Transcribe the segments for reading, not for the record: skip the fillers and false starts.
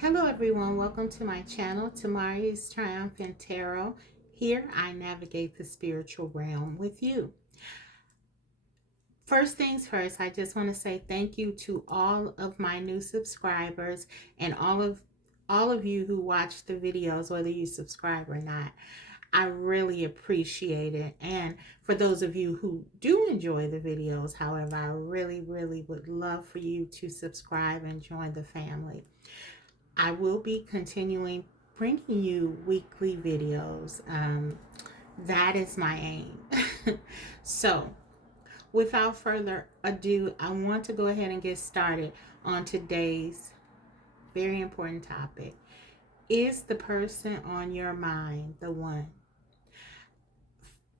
Hello everyone, welcome to my channel, Tamari's Triumphant Tarot. Here I navigate the spiritual realm with you. First things first, I just want to say thank you to all of my new subscribers and all of you who watch the videos, whether you subscribe or not. I really appreciate it. And for those of you who do enjoy the videos, however, I really would love for you to subscribe and join the family. I will be continuing bringing you weekly videos. That is my aim. So, without further ado, I want to go ahead and get started on today's very important topic. Is the person on your mind the one?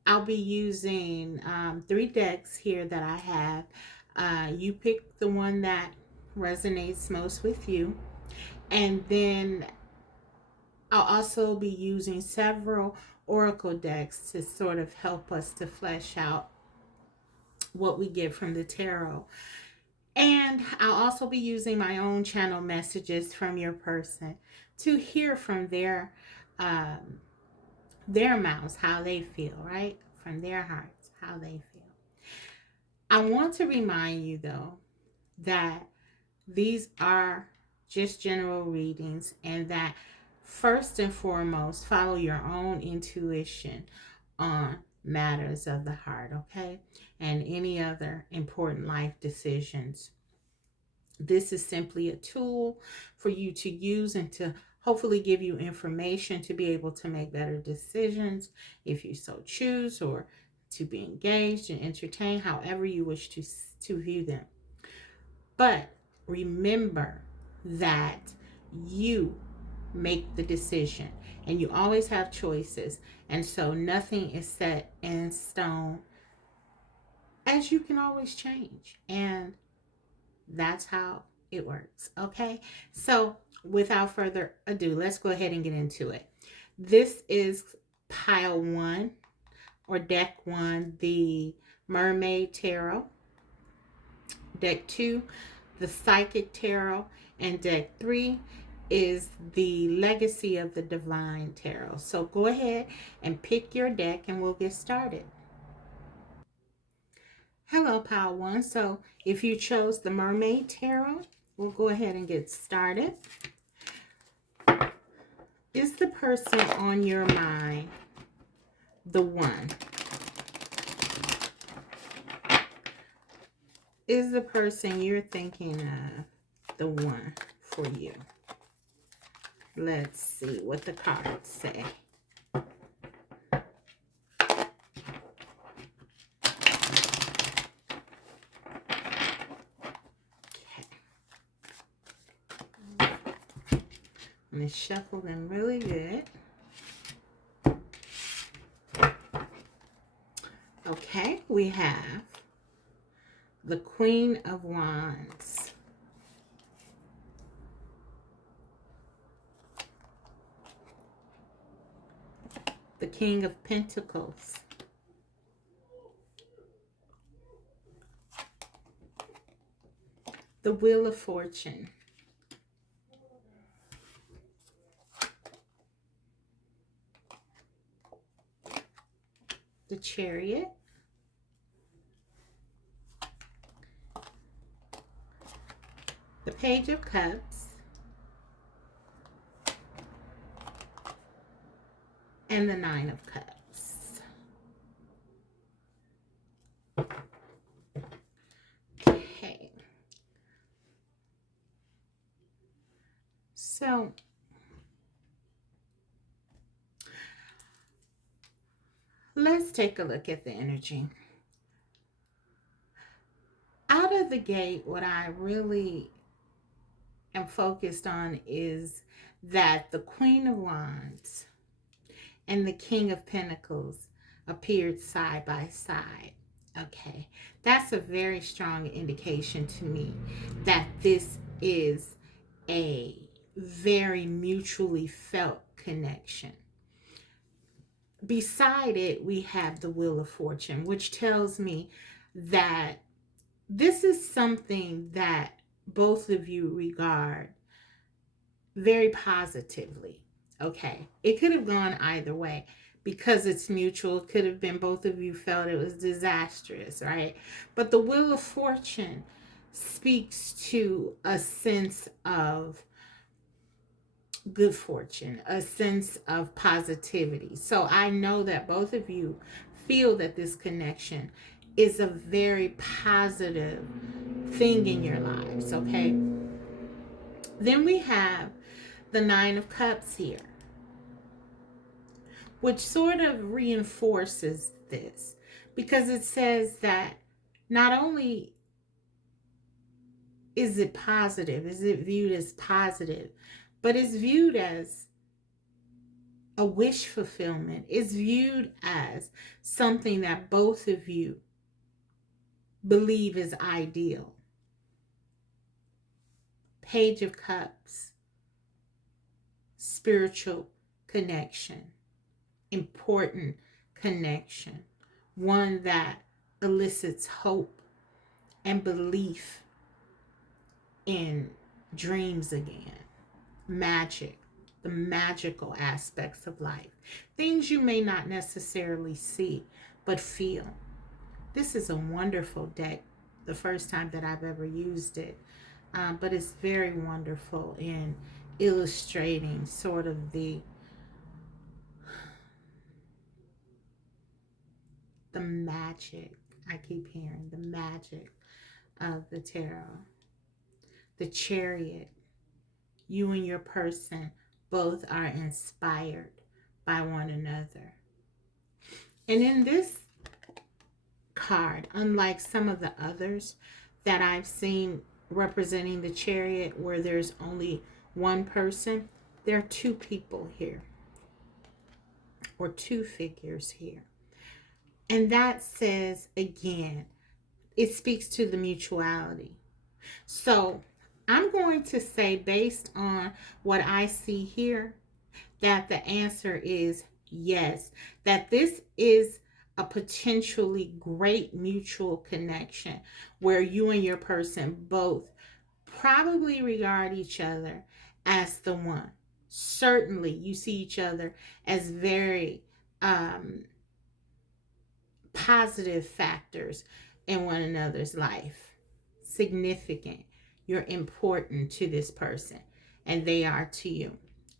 I'll be using 3 decks here that I have. You pick the one that resonates most with you. And then I'll also be using several oracle decks to sort of help us to flesh out what we get from the tarot. And I'll also be using my own channel messages from your person to hear from their mouths how they feel, right? From their hearts, how they feel. I want to remind you though that these are just general readings, and that first and foremost, follow your own intuition on matters of the heart, okay? And any other important life decisions. This is simply a tool for you to use and to hopefully give you information to be able to make better decisions if you so choose, or to be engaged and entertained, however you wish to view them. But remember that you make the decision, and you always have choices, and so nothing is set in stone, as you can always change, and that's how it works. Okay, so without further ado, let's go ahead and get into it. This is pile 1 or deck 1, the Mermaid Tarot. Deck 2, the Psychic Tarot, and deck 3 is the Legacy of the Divine Tarot. So go ahead and pick your deck and we'll get started. Hello, pile 1. So if you chose the Mermaid Tarot, we'll go ahead and get started. Is the person on your mind the one? Is the person you're thinking of the one for you? Let's see what the cards say. I'm going to shuffle them really good. Okay, we have the Queen of Wands, the King of Pentacles, the Wheel of Fortune, the Chariot, the Page of Cups, and the Nine of Cups. Okay. So let's take a look at the energy. Out of the gate, what I really am focused on is that the Queen of Wands and the King of Pentacles appeared side by side. Okay, that's a very strong indication to me that this is a very mutually felt connection. Beside it, we have the Wheel of Fortune, which tells me that this is something that both of you regard very positively. Okay. It could have gone either way because it's mutual. It could have been both of you felt it was disastrous, right? But the Wheel of Fortune speaks to a sense of good fortune, a sense of positivity. So I know that both of you feel that this connection is a very positive thing in your lives, okay? Then we have the Nine of Cups here, which sort of reinforces this because it says that not only is it positive, is it viewed as positive, but it's viewed as a wish fulfillment, is viewed as something that both of you believe is ideal. Page of Cups, spiritual connection, important connection, one that elicits hope and belief in dreams again, magic, the magical aspects of life, things you may not necessarily see but feel. This is a wonderful deck, the first time that I've ever used it, but it's very wonderful in illustrating sort of the magic. I keep hearing the magic of the tarot. The Chariot. You and your person both are inspired by one another. And in this card, unlike some of the others that I've seen representing the Chariot where there's only one person, there are two people here, or two figures here. And that says, again, it speaks to the mutuality. So I'm going to say, based on what I see here, that the answer is yes, that this is a potentially great mutual connection where you and your person both probably regard each other as the one. Certainly, you see each other as very positive factors in one another's life. Significant. You're important to this person, and they are to you.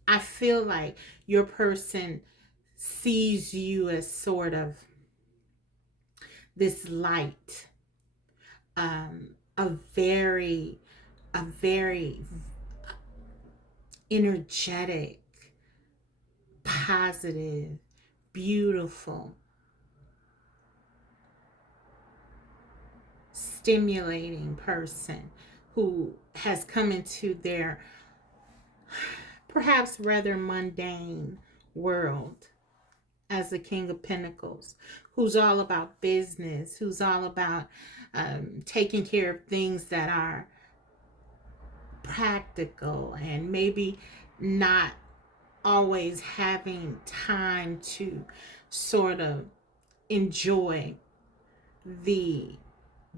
I feel like your person sees you as sort of this light, a very energetic, positive, beautiful, stimulating person who has come into their perhaps rather mundane world as the King of Pentacles, who's all about business, who's all about taking care of things that are practical and maybe not always having time to sort of enjoy the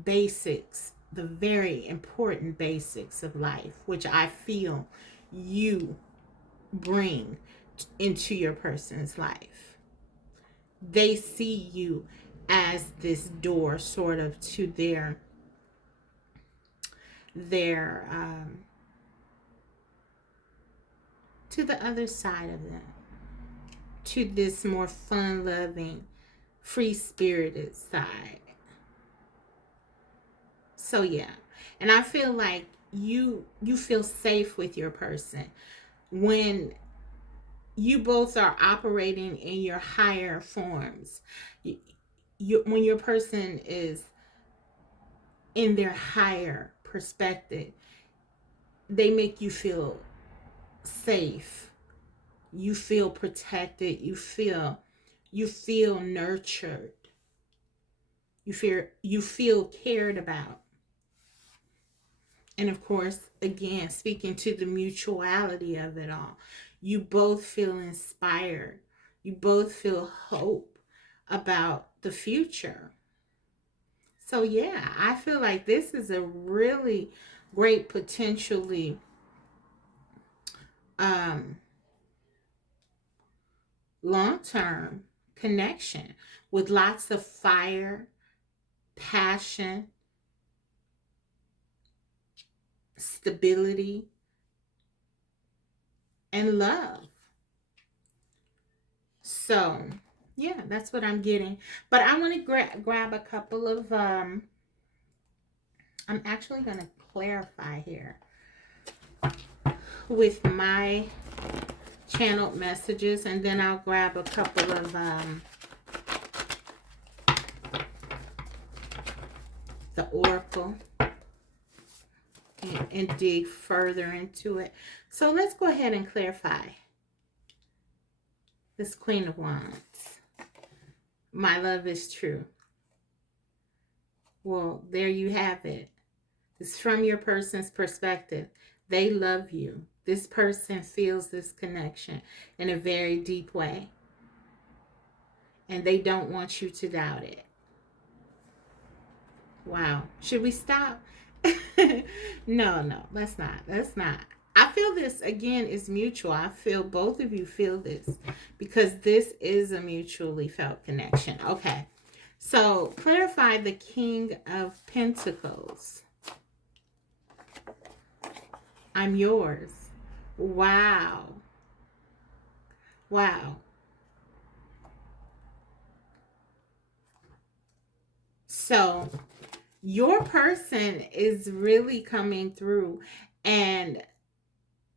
basics, the very important basics of life, which I feel you bring into your person's life. They see you as this door sort of to their to the other side of them, to this more fun-loving, free-spirited side. So yeah, and I feel like you feel safe with your person when you both are operating in your higher forms. When your person is in their higher perspective, they make you feel safe. You feel protected. You feel nurtured. You feel cared about. And of course, again, speaking to the mutuality of it all, you both feel inspired. You both feel hope about the future. So yeah, I feel like this is a really great, potentially long-term connection with lots of fire, passion, stability, and love. So, yeah, that's what I'm getting. But I want to grab a couple of, I'm actually going to clarify here with my channeled messages, and then I'll grab a couple of the oracle and dig further into it. So let's go ahead and clarify this Queen of Wands. My love is true. Well, there you have it. It's from your person's perspective. They love you. This person feels this connection in a very deep way. And they don't want you to doubt it. Wow. Should we stop? No, let's not. Let's not. I feel this, again, is mutual. I feel both of you feel this because this is a mutually felt connection. Okay. So, clarify the King of Pentacles. I'm yours. Wow. Wow. So, your person is really coming through and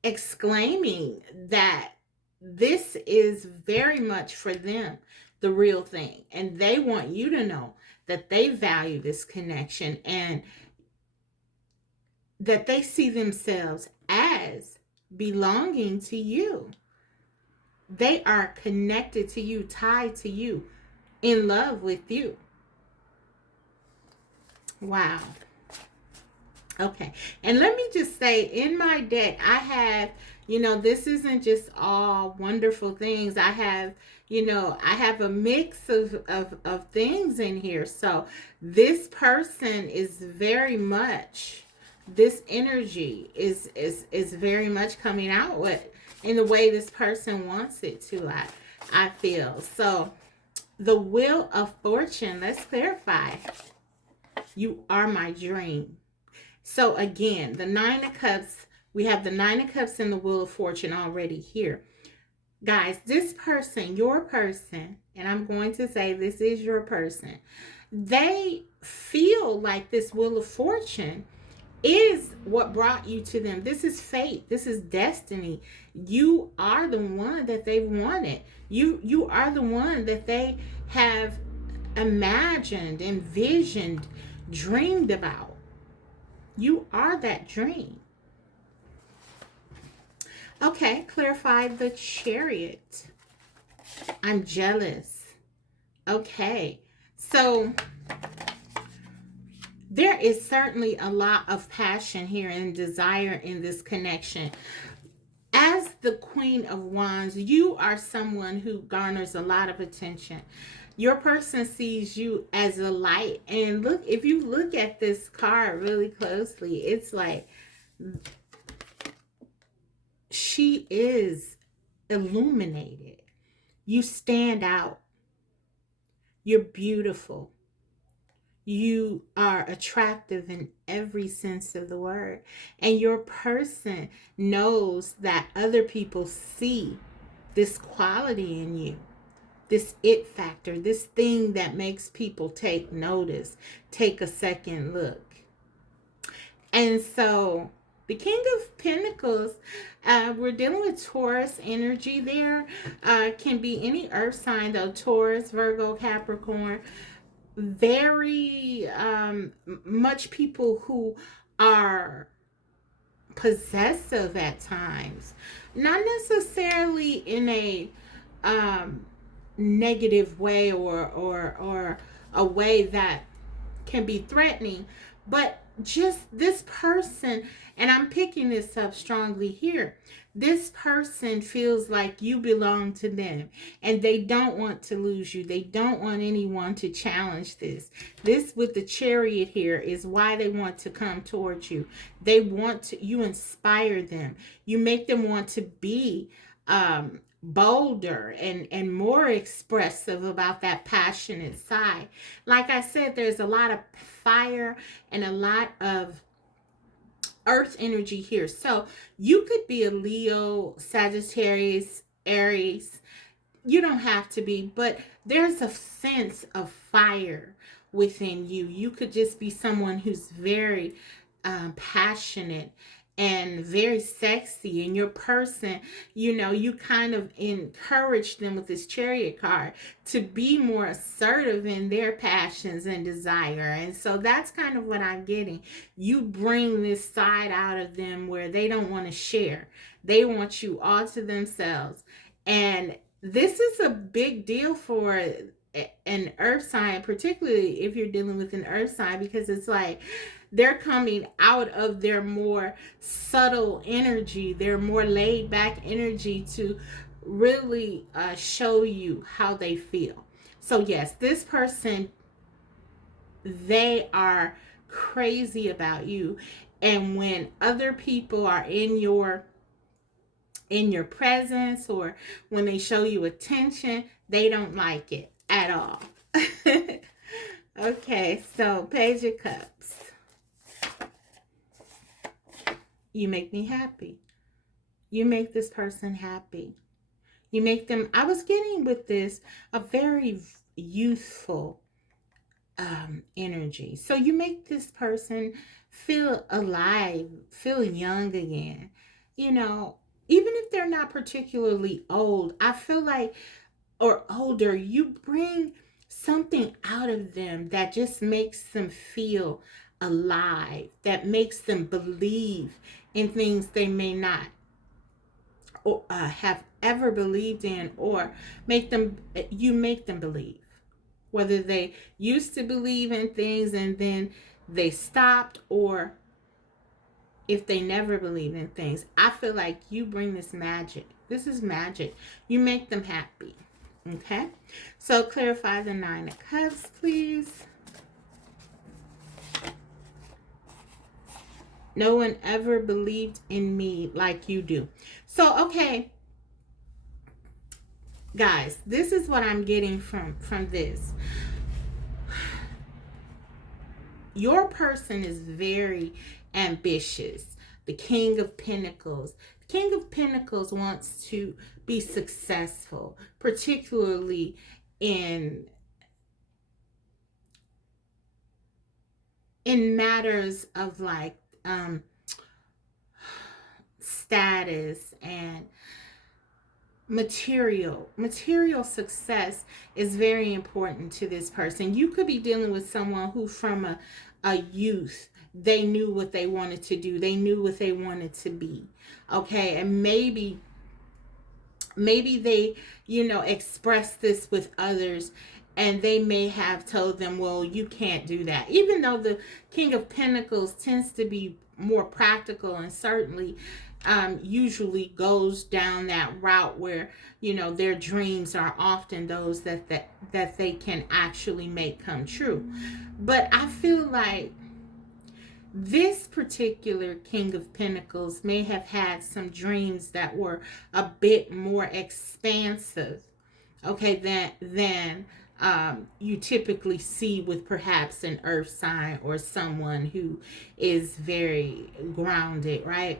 exclaiming that this is very much for them the real thing, and they want you to know that they value this connection and that they see themselves as belonging to you. They are connected to you, tied to you, in love with you. Wow. Okay. And let me just say, in my deck, I have, this isn't just all wonderful things. I have, I have a mix of things in here. So this person is very much, this energy is very much coming out with in the way this person wants it to, I feel. So the Wheel of Fortune, let's clarify. You are my dream. So again, the Nine of Cups, we have the Nine of Cups and the Wheel of Fortune already here. Guys, this person, your person, and I'm going to say this is your person, they feel like this Wheel of Fortune is what brought you to them. This is fate. This is destiny. You are the one that they wanted. You are the one that they have imagined, envisioned, dreamed about. You are that dream. Okay, clarify the Chariot. I'm jealous. Okay, so there is certainly a lot of passion here and desire in this connection. As the Queen of Wands, you are someone who garners a lot of attention. Your person sees you as a light. And look, if you look at this card really closely, it's like she is illuminated. You stand out. You're beautiful. You are attractive in every sense of the word. And your person knows that other people see this quality in you. This it factor, this thing that makes people take notice, take a second look. And so the King of Pentacles, we're dealing with Taurus energy there. Can be any earth sign though, Taurus, Virgo, Capricorn. Very much people who are possessive at times. Not necessarily in a negative way or a way that can be threatening, but just this person, and I'm picking this up strongly here, this person feels like you belong to them, and they don't want to lose you. They don't want anyone to challenge this. This with the Chariot here is why they want to come towards you. They want to, you inspire them. You make them want to be bolder and more expressive about that passionate side. Like I said, there's a lot of fire and a lot of earth energy here. So you could be a Leo, Sagittarius, Aries. You don't have to be, but there's a sense of fire within you. You could just be someone who's very passionate and very sexy, and your person, you kind of encourage them with this Chariot card to be more assertive in their passions and desire. And so that's kind of what I'm getting. You bring this side out of them where they don't want to share. They want you all to themselves. And this is a big deal for an earth sign, particularly if you're dealing with an earth sign, because it's like they're coming out of their more subtle energy, their more laid back energy to really show you how they feel. So yes, this person, they are crazy about you. And when other people are in your presence, or when they show you attention, they don't like it at all. Okay, so Page of Cups. You make me happy. You make this person happy. You make them, I was getting with this, a very youthful energy. So you make this person feel alive, feel young again. Even if they're not particularly old, I feel like, or older, you bring something out of them that just makes them feel alive, that makes them believe in things they may not or have ever believed in, or you make them believe, whether they used to believe in things and then they stopped, or if they never believed in things. I feel like you bring this magic. This is magic. You make them happy. Okay? So clarify the Nine of Cups, please. No one ever believed in me like you do. So, okay, guys, this is what I'm getting from this. Your person is very ambitious. The King of Pentacles. The King of Pentacles wants to be successful, particularly in matters of like status and material success is very important to this person. You could be dealing with someone who from a youth, they knew what they wanted to do, they knew what they wanted to be. Okay, and maybe they expressed this with others, and they may have told them, well, you can't do that. Even though the King of Pentacles tends to be more practical and certainly usually goes down that route where their dreams are often those that they can actually make come true. But I feel like this particular King of Pentacles may have had some dreams that were a bit more expansive, okay, than you typically see with perhaps an earth sign or someone who is very grounded, right?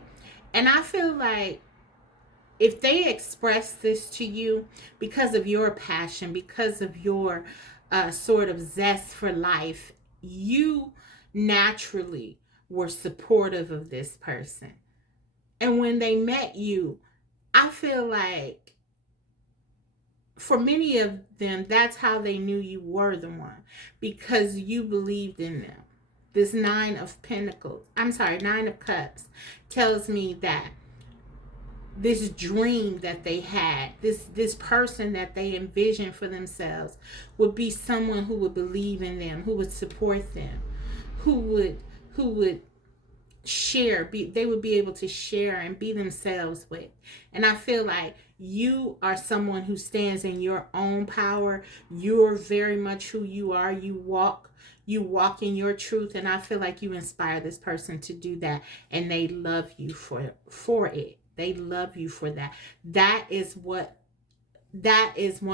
And I feel like if they express this to you because of your passion, because of your sort of zest for life, you naturally were supportive of this person. And when they met you, I feel like for many of them, that's how they knew you were the one, because you believed in them. This Nine of Cups tells me that this dream that they had, this person that they envisioned for themselves, would be someone who would believe in them, who would support them, who would they would be able to share and be themselves with. And I feel like you are someone who stands in your own power. You're very much who you are. You walk in your truth, and I feel like you inspire this person to do that, and they love you for it. They love you for that. That is one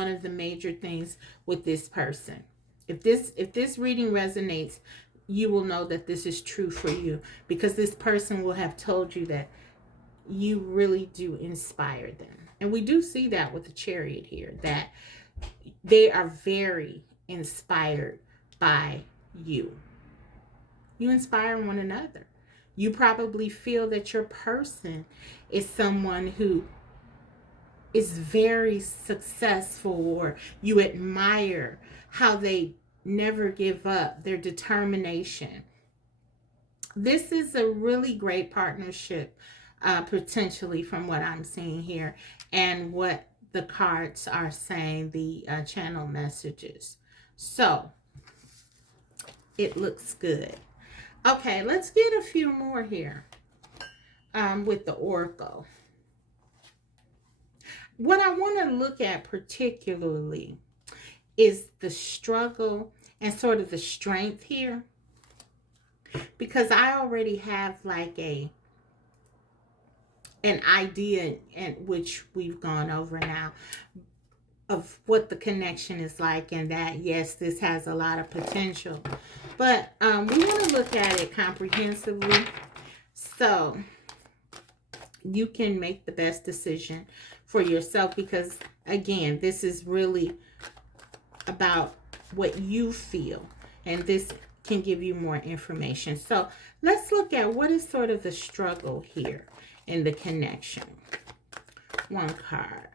of the major things with this person. If this reading resonates, you will know that this is true for you, because this person will have told you that you really do inspire them. And we do see that with the Chariot here, that they are very inspired by you. You inspire one another. You probably feel that your person is someone who is very successful, or you admire how they never give up, their determination. This is a really great partnership, potentially, from what I'm seeing here and what the cards are saying, the channel messages. So it looks good. Okay, let's get a few more here with the Oracle. What I want to look at particularly is the struggle and sort of the strength here, because I already have like an idea, and which we've gone over now, of what the connection is like, and that yes, this has a lot of potential, but we want to look at it comprehensively so you can make the best decision for yourself, because again, this is really about what you feel, and this can give you more information. So let's look at what is sort of the struggle here in the connection. One card.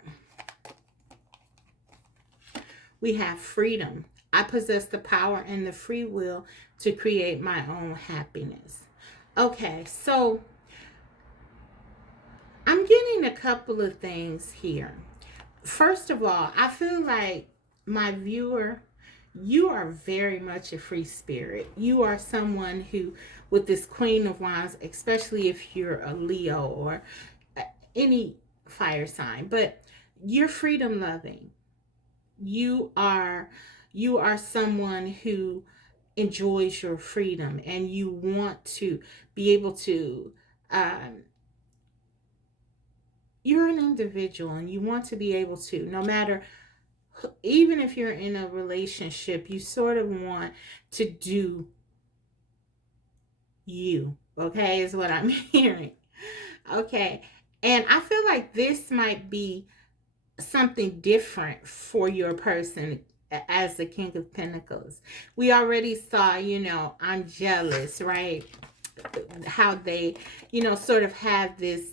We have freedom. I possess the power and the free will to create my own happiness. Okay, so I'm getting a couple of things here. First of all, I feel like, my viewer, you are very much a free spirit. You are someone who, with this Queen of Wands, especially if you're a Leo or any fire sign, but you're freedom loving. You are someone who enjoys your freedom, and you want to be able to you're an individual, and you want to be able to, no matter, even if you're in a relationship, you sort of want to do you, okay, is what I'm hearing. Okay, and I feel like this might be something different for your person as the King of Pentacles. We already saw, I'm jealous, right? How they, sort of have this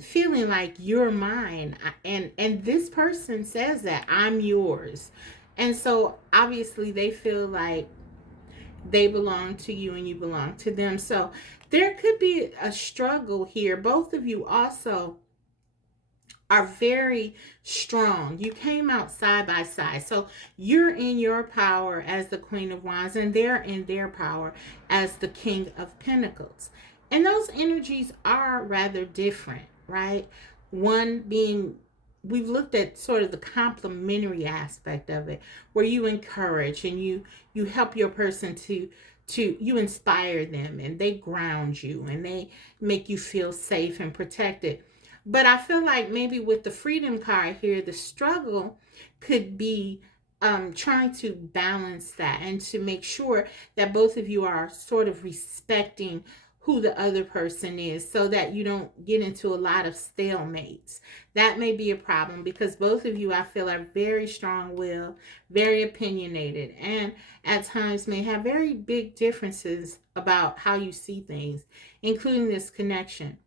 feeling like you're mine, and this person says that I'm yours, and so obviously they feel like they belong to you and you belong to them. So there could be a struggle here. Both of you also are very strong. You came out side by side, so you're in your power as the Queen of Wands, and they're in their power as the King of Pentacles. And those energies are rather different, right? One being, we've looked at sort of the complementary aspect of it, where you encourage and you help your person to you inspire them, and they ground you, and they make you feel safe and protected. But I feel like maybe with the freedom card here, the struggle could be trying to balance that, and to make sure that both of you are sort of respecting who the other person is, so that you don't get into a lot of stalemates. That may be a problem, because both of you, I feel, are very strong-willed, very opinionated, and at times may have very big differences about how you see things, including this connection.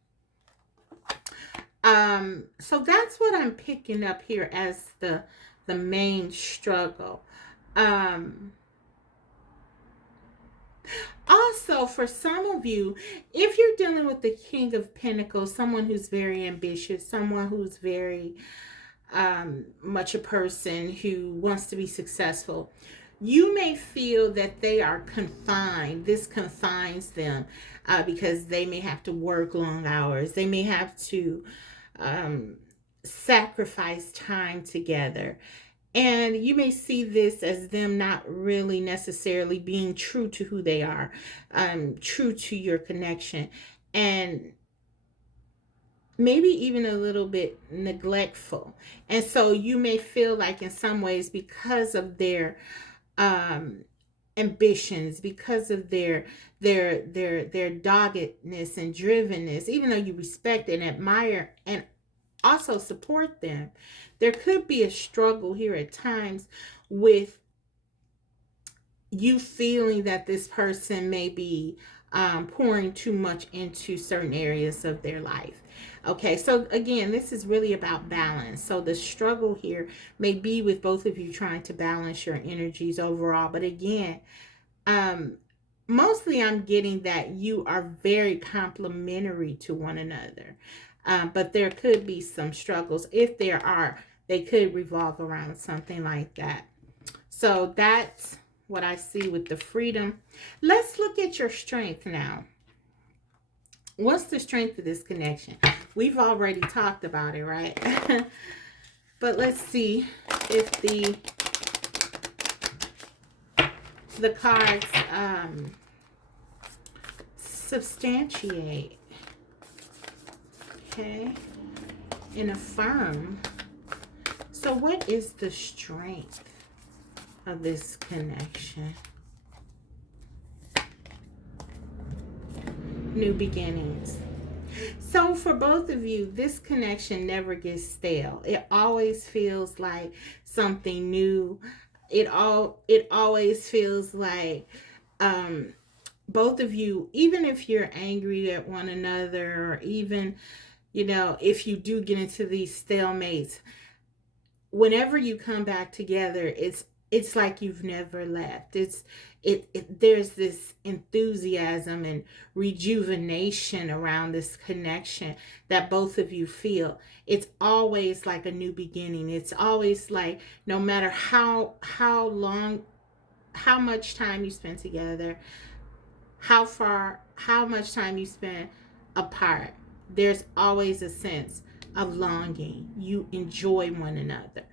So that's what I'm picking up here as the main struggle. Also, for some of you, if you're dealing with the King of Pentacles, someone who's very ambitious, someone who's very much a person who wants to be successful, You may feel that they are confined. This confines them because they may have to work long hours. They may have to um, sacrifice time together. And you may see this as them not really necessarily being true to who they are, true to your connection, and maybe even a little bit neglectful. And so you may feel like in some ways, because of their um, ambitions, because of their doggedness and drivenness, even though you respect and admire and also support them, there could be a struggle here at times with you feeling that this person may be pouring too much into certain areas of their life. Okay, so again, this is really about balance. So the struggle here may be with both of you trying to balance your energies overall. But again, um, mostly I'm getting that you are very complementary to one another. But there could be some struggles. If there are, they could revolve around something like that. So that's what I see with the freedom. Let's look at your strength now. What's the strength of this connection? We've already talked about it, right? But let's see if the cards substantiate, okay, and affirm. So what is the strength of this connection? New beginnings. So for both of you, this connection never gets stale. It always feels like something new. It always feels like both of you, even if you're angry at one another, or even, if you do get into these stalemates, whenever you come back together, it's like you've never left. There's this enthusiasm and rejuvenation around this connection that both of you feel. It's always like a new beginning. It's always like, no matter how much time you spend together, how much time you spend apart, there's always a sense of longing. You enjoy one another.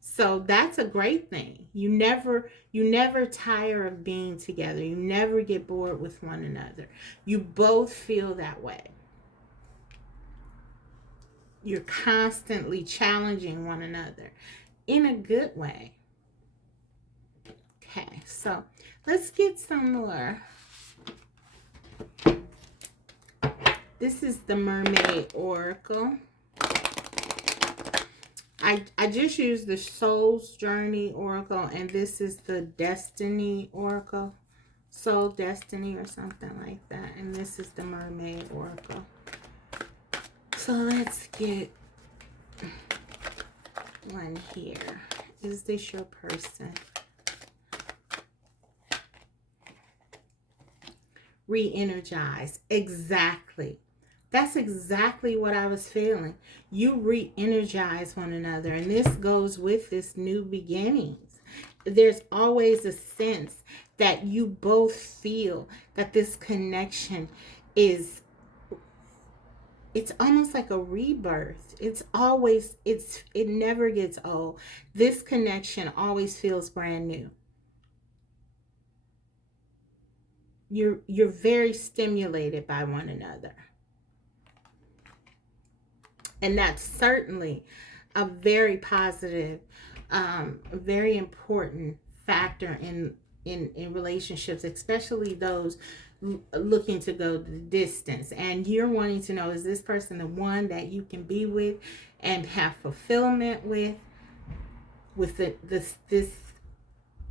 So that's a great thing. You never tire of being together. You never get bored with one another. You both feel that way. You're constantly challenging one another in a good way. Okay, so let's get some more. This is the Mermaid Oracle. I just used the Soul's Journey Oracle, and this is the Destiny Oracle. Soul Destiny or something like that. And this is the Mermaid Oracle. So let's get one here. Is this your person? Re-energize. Exactly. That's exactly what I was feeling. You re-energize one another. And this goes with this new beginnings. There's always a sense that you both feel that this connection is, it's almost like a rebirth. It never gets old. This connection always feels brand new. You're very stimulated by one another. And that's certainly a very positive, very important factor in relationships, especially those looking to go the distance. And you're wanting to know, is this person the one that you can be with and have fulfillment with this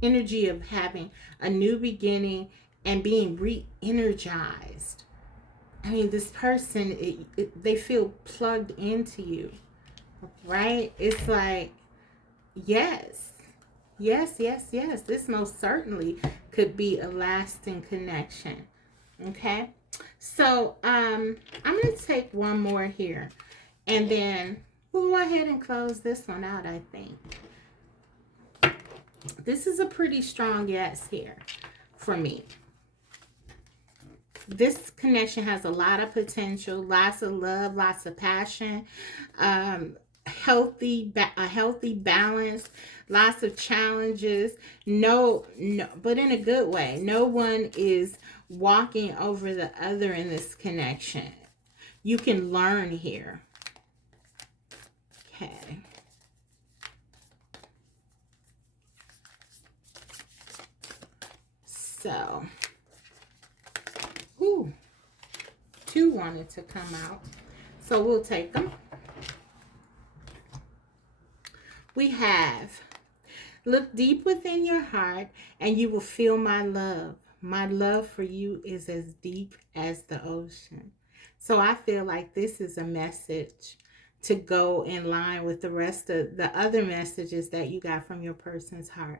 energy of having a new beginning and being re-energized. I mean, this person, they feel plugged into you, right? It's like, yes. This most certainly could be a lasting connection. Okay? So, I'm going to take one more here. And then we'll go ahead and close this one out, I think. This is a pretty strong yes here for me. This connection has a lot of potential, lots of love, lots of passion, a healthy balance, lots of challenges. No, but in a good way. No one is walking over the other in this connection. You can learn here. Okay. So, ooh, 2 wanted to come out. So we'll take them. We have, look deep within your heart and you will feel my love. My love for you is as deep as the ocean. So I feel like this is a message to go in line with the rest of the other messages that you got from your person's heart.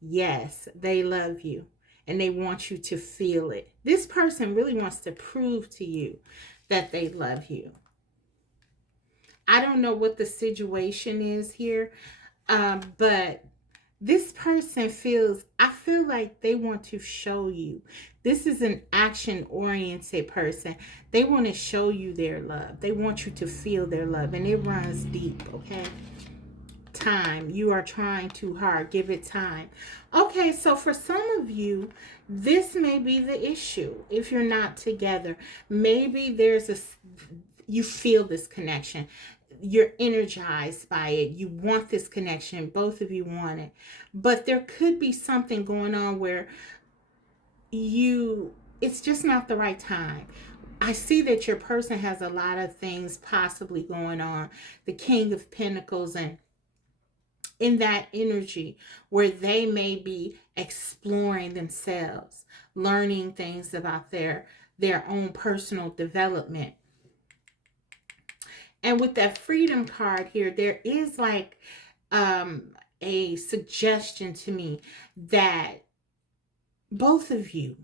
Yes, they love you and they want you to feel it. This person really wants to prove to you that they love you. I don't know what the situation is here, but this person feels, I feel like they want to show you. This is an action-oriented person. They want to show you their love. They want you to feel their love, and it runs deep, okay? Time. You are trying too hard. Give it time. Okay, so for some of you, this may be the issue. If you're not together, maybe there's you feel this connection. You're energized by it. You want this connection. Both of you want it. But there could be something going on where it's just not the right time. I see that your person has a lot of things possibly going on. The King of Pentacles, and in that energy where they may be exploring themselves, learning things about their own personal development. And with that freedom card here, there is like a suggestion to me that both of you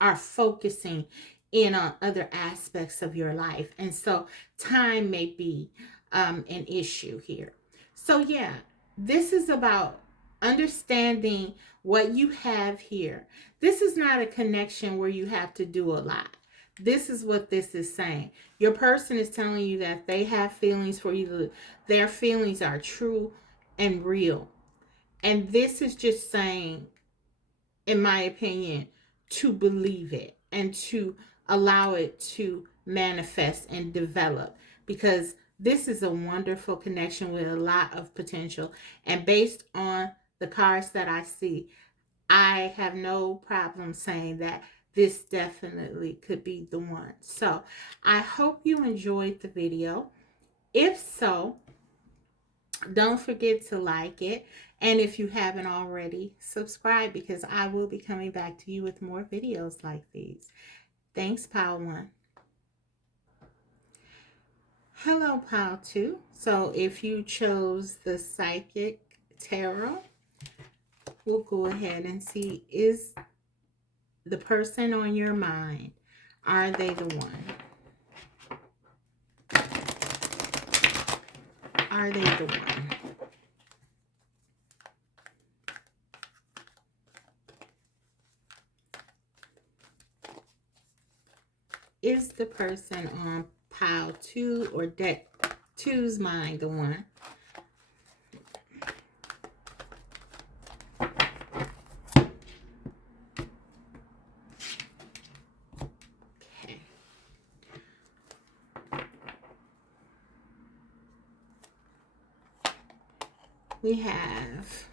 are focusing in on other aspects of your life. And so time may be an issue here. So yeah, this is about understanding what you have here. This is not a connection where you have to do a lot. This is what this is saying. Your person is telling you that they have feelings for you. Their feelings are true and real. And this is just saying, in my opinion, to believe it and to allow it to manifest and develop, because this is a wonderful connection with a lot of potential. And based on the cards that I see, I have no problem saying that this definitely could be the one. So I hope you enjoyed the video. If so, don't forget to like it. And if you haven't already, subscribe, because I will be coming back to you with more videos like these. Thanks, Pile 1. Hello, Pile 2. So if you chose the Psychic Tarot, we'll go ahead and see, is the person on your mind, are they the one? Are they the one? Is the person on Pile 2 or Deck 2's mind the one? Okay. We have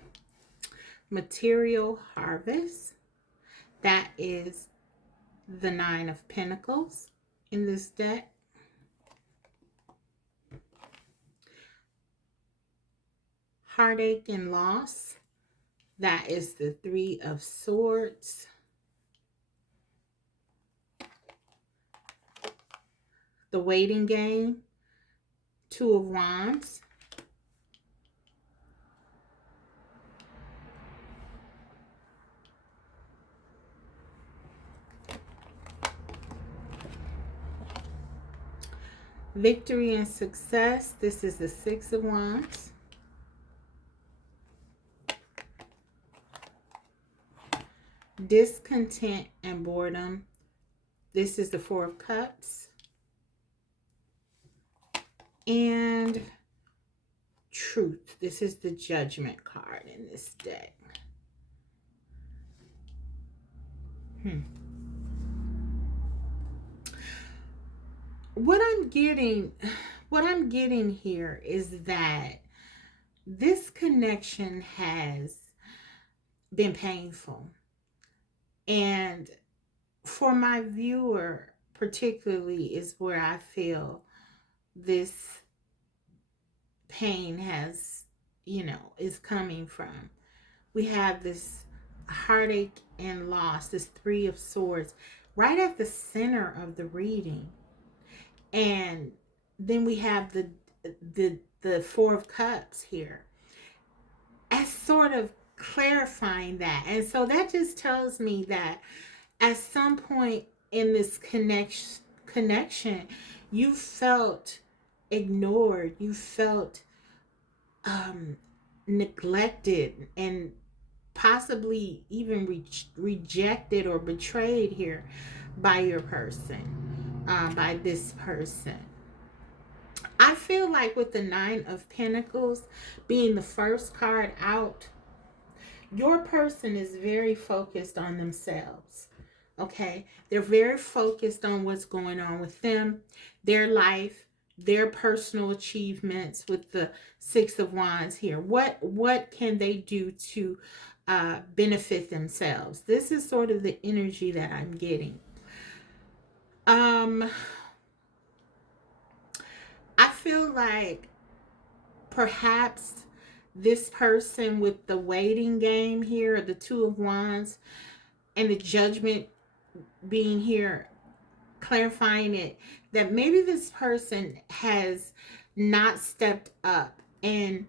Material Harvest. That is the 9 of Pentacles in this deck. Heartache and Loss. That is the 3 of Swords. The Waiting Game. 2 of Wands. Victory and Success. This is the 6 of Wands. discontent and boredom. This is the Four of Cups. And truth. This is the Judgment card in this deck. What I'm getting here is that this connection has been painful. And for my viewer particularly is where I feel this pain has, is coming from. We have this heartache and loss, this Three of Swords, right at the center of the reading. And then we have the Four of Cups here as sort of clarifying that. And so that just tells me that at some point in this connection, you felt ignored, you felt neglected, and possibly even rejected or betrayed here by your person, by this person. I feel like with the Nine of Pentacles being the first card out, your person is very focused on themselves. Okay, they're very focused on what's going on with them, their life, their personal achievements. With the Six of Wands here, what can they do to benefit themselves? This is sort of the energy that I'm getting. I feel like perhaps this person with the waiting game here, the Two of Wands, and the Judgment being here, clarifying it, that maybe this person has not stepped up and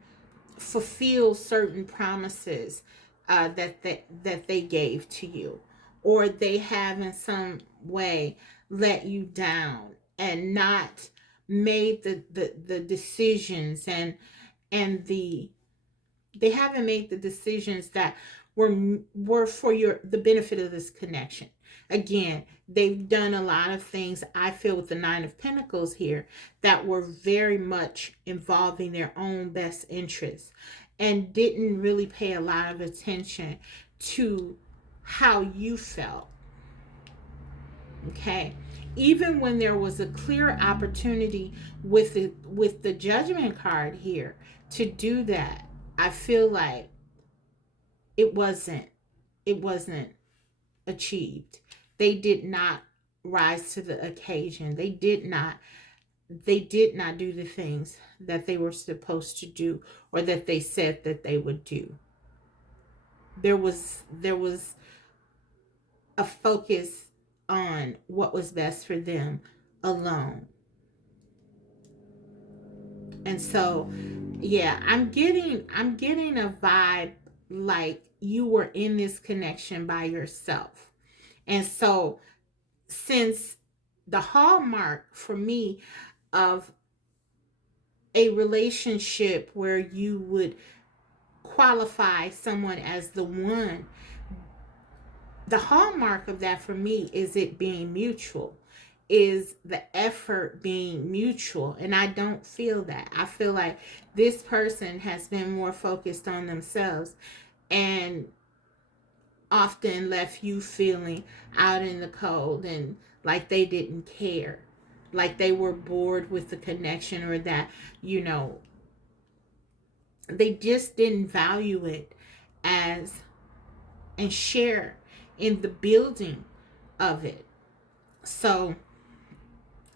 fulfilled certain promises that they gave to you, or they have in some way let you down and not made the decisions, and they haven't made the decisions that were for the benefit of this connection. Again, they've done a lot of things, I feel, with the Nine of Pentacles here that were very much involving their own best interests, and didn't really pay a lot of attention to how you felt. Okay, even when there was a clear opportunity with the Judgment card here to do that, I feel like it wasn't achieved. They did not rise to the occasion. They did not do the things that they were supposed to do, or that they said that they would do. There was a focus on what was best for them alone. And so, yeah, I'm getting a vibe like you were in this connection by yourself. And so, since the hallmark for me of a relationship where you would qualify someone as the one, the hallmark of that for me is it being mutual, is the effort being mutual. And I don't feel that. I feel like this person has been more focused on themselves and often left you feeling out in the cold and like they didn't care, like they were bored with the connection, or that, they just didn't value it as and share in the building of it. So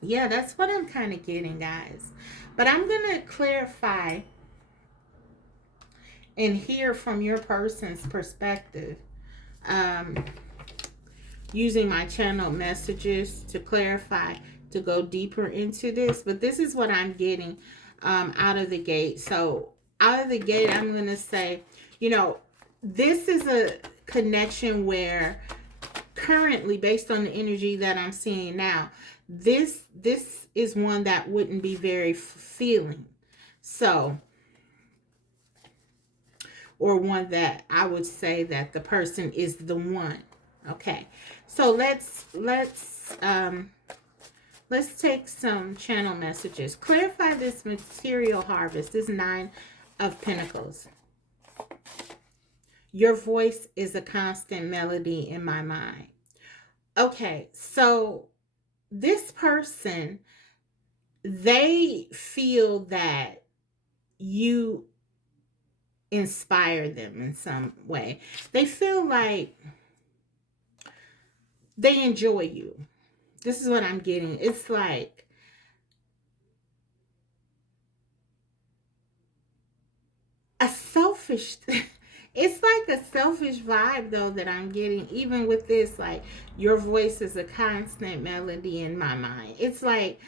yeah, that's what I'm kind of getting, guys. But I'm going to clarify and hear from your person's perspective, using my channel messages to clarify, to go deeper into this. But this is what I'm getting out of the gate. So out of the gate, I'm going to say, this is a connection where currently, based on the energy that I'm seeing now, this is one that wouldn't be very fulfilling. So, or one that I would say that the person is the one. Okay. So let's take some channel messages. Clarify this material harvest. This 9 of Pentacles. Your voice is a constant melody in my mind. Okay, so this person, they feel that you inspire them in some way. They feel like they enjoy you. This is what I'm getting. It's like a selfish it's like a selfish vibe though that I'm getting, even with this, like, your voice is a constant melody in my mind. It's like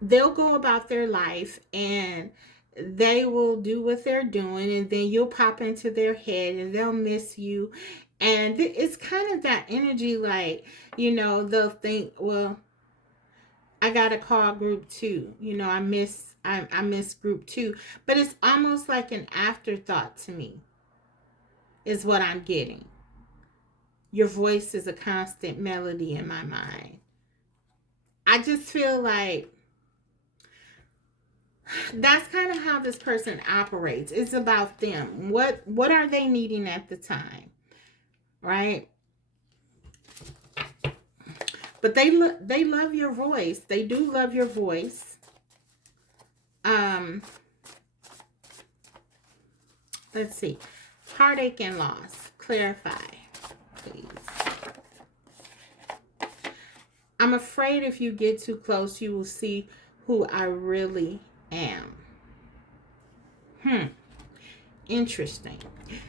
they'll go about their life and they will do what they're doing, and then you'll pop into their head and they'll miss you. And it's kind of that energy, like, they'll think, well, I gotta call group 2. I miss group 2. But it's almost like an afterthought to me, is what I'm getting. Your voice is a constant melody in my mind. I just feel like that's kind of how this person operates. It's about them. What are they needing at the time, right? But they love your voice. They do love your voice. Um, let's see. Heartache and loss. Clarify, please. I'm afraid if you get too close, you will see who I really am. Interesting.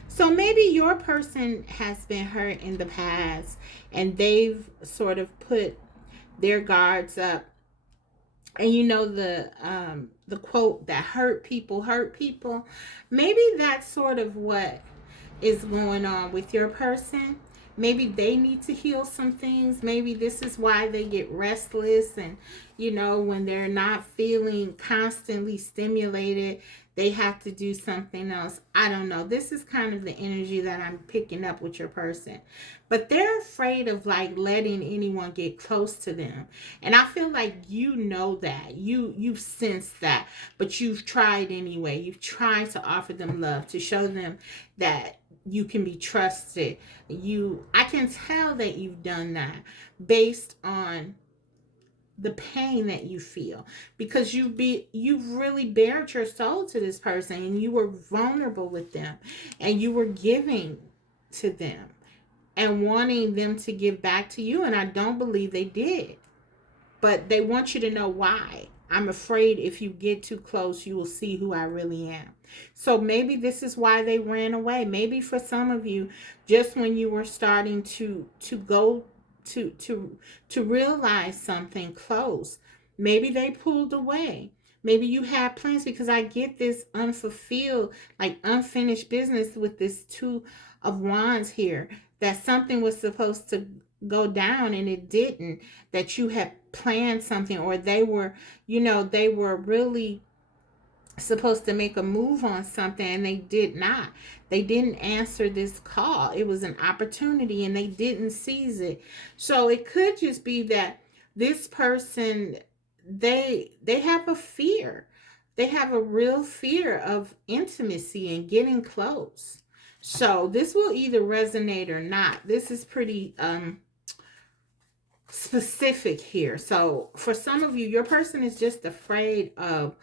So maybe your person has been hurt in the past and they've sort of put their guards up. And the quote that hurt people. Maybe that's sort of what is going on with your person. Maybe they need to heal some things. Maybe this is why they get restless, and when they're not feeling constantly stimulated, they have to do something else. I don't know. This is kind of the energy that I'm picking up with your person. But they're afraid of, like, letting anyone get close to them. And I feel like that. You've sensed that, but you've tried anyway. You've tried to offer them love, to show them that you can be trusted. I can tell that you've done that based on the pain that you feel, because you've really bared your soul to this person, and you were vulnerable with them, and you were giving to them and wanting them to give back to you, and I don't believe they did. But they want you to know why. I'm afraid if you get too close, you will see who I really am. So maybe this is why they ran away. Maybe for some of you, just when you were starting to go to realize something close, maybe they pulled away. Maybe you had plans, because I get this unfulfilled, like unfinished business with this 2 of Wands here, that something was supposed to go down and it didn't, that you had planned something, or they were really supposed to make a move on something and they did not. They didn't answer this call. It was an opportunity and they didn't seize it. So it could just be that this person, they have a fear. They have a real fear of intimacy and getting close. So this will either resonate or not. This is pretty specific here. So for some of you, your person is just afraid of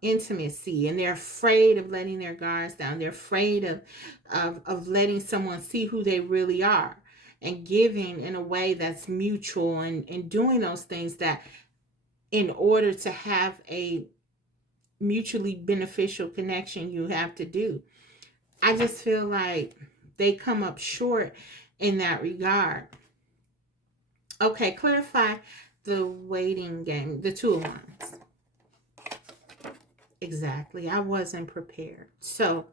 intimacy, and they're afraid of letting their guards down. They're afraid of letting someone see who they really are, and giving in a way that's mutual, and doing those things that, in order to have a mutually beneficial connection, you have to do. I just feel like they come up short in that regard. Okay, clarify the waiting game, the 2 of Wands. Exactly. I wasn't prepared. So,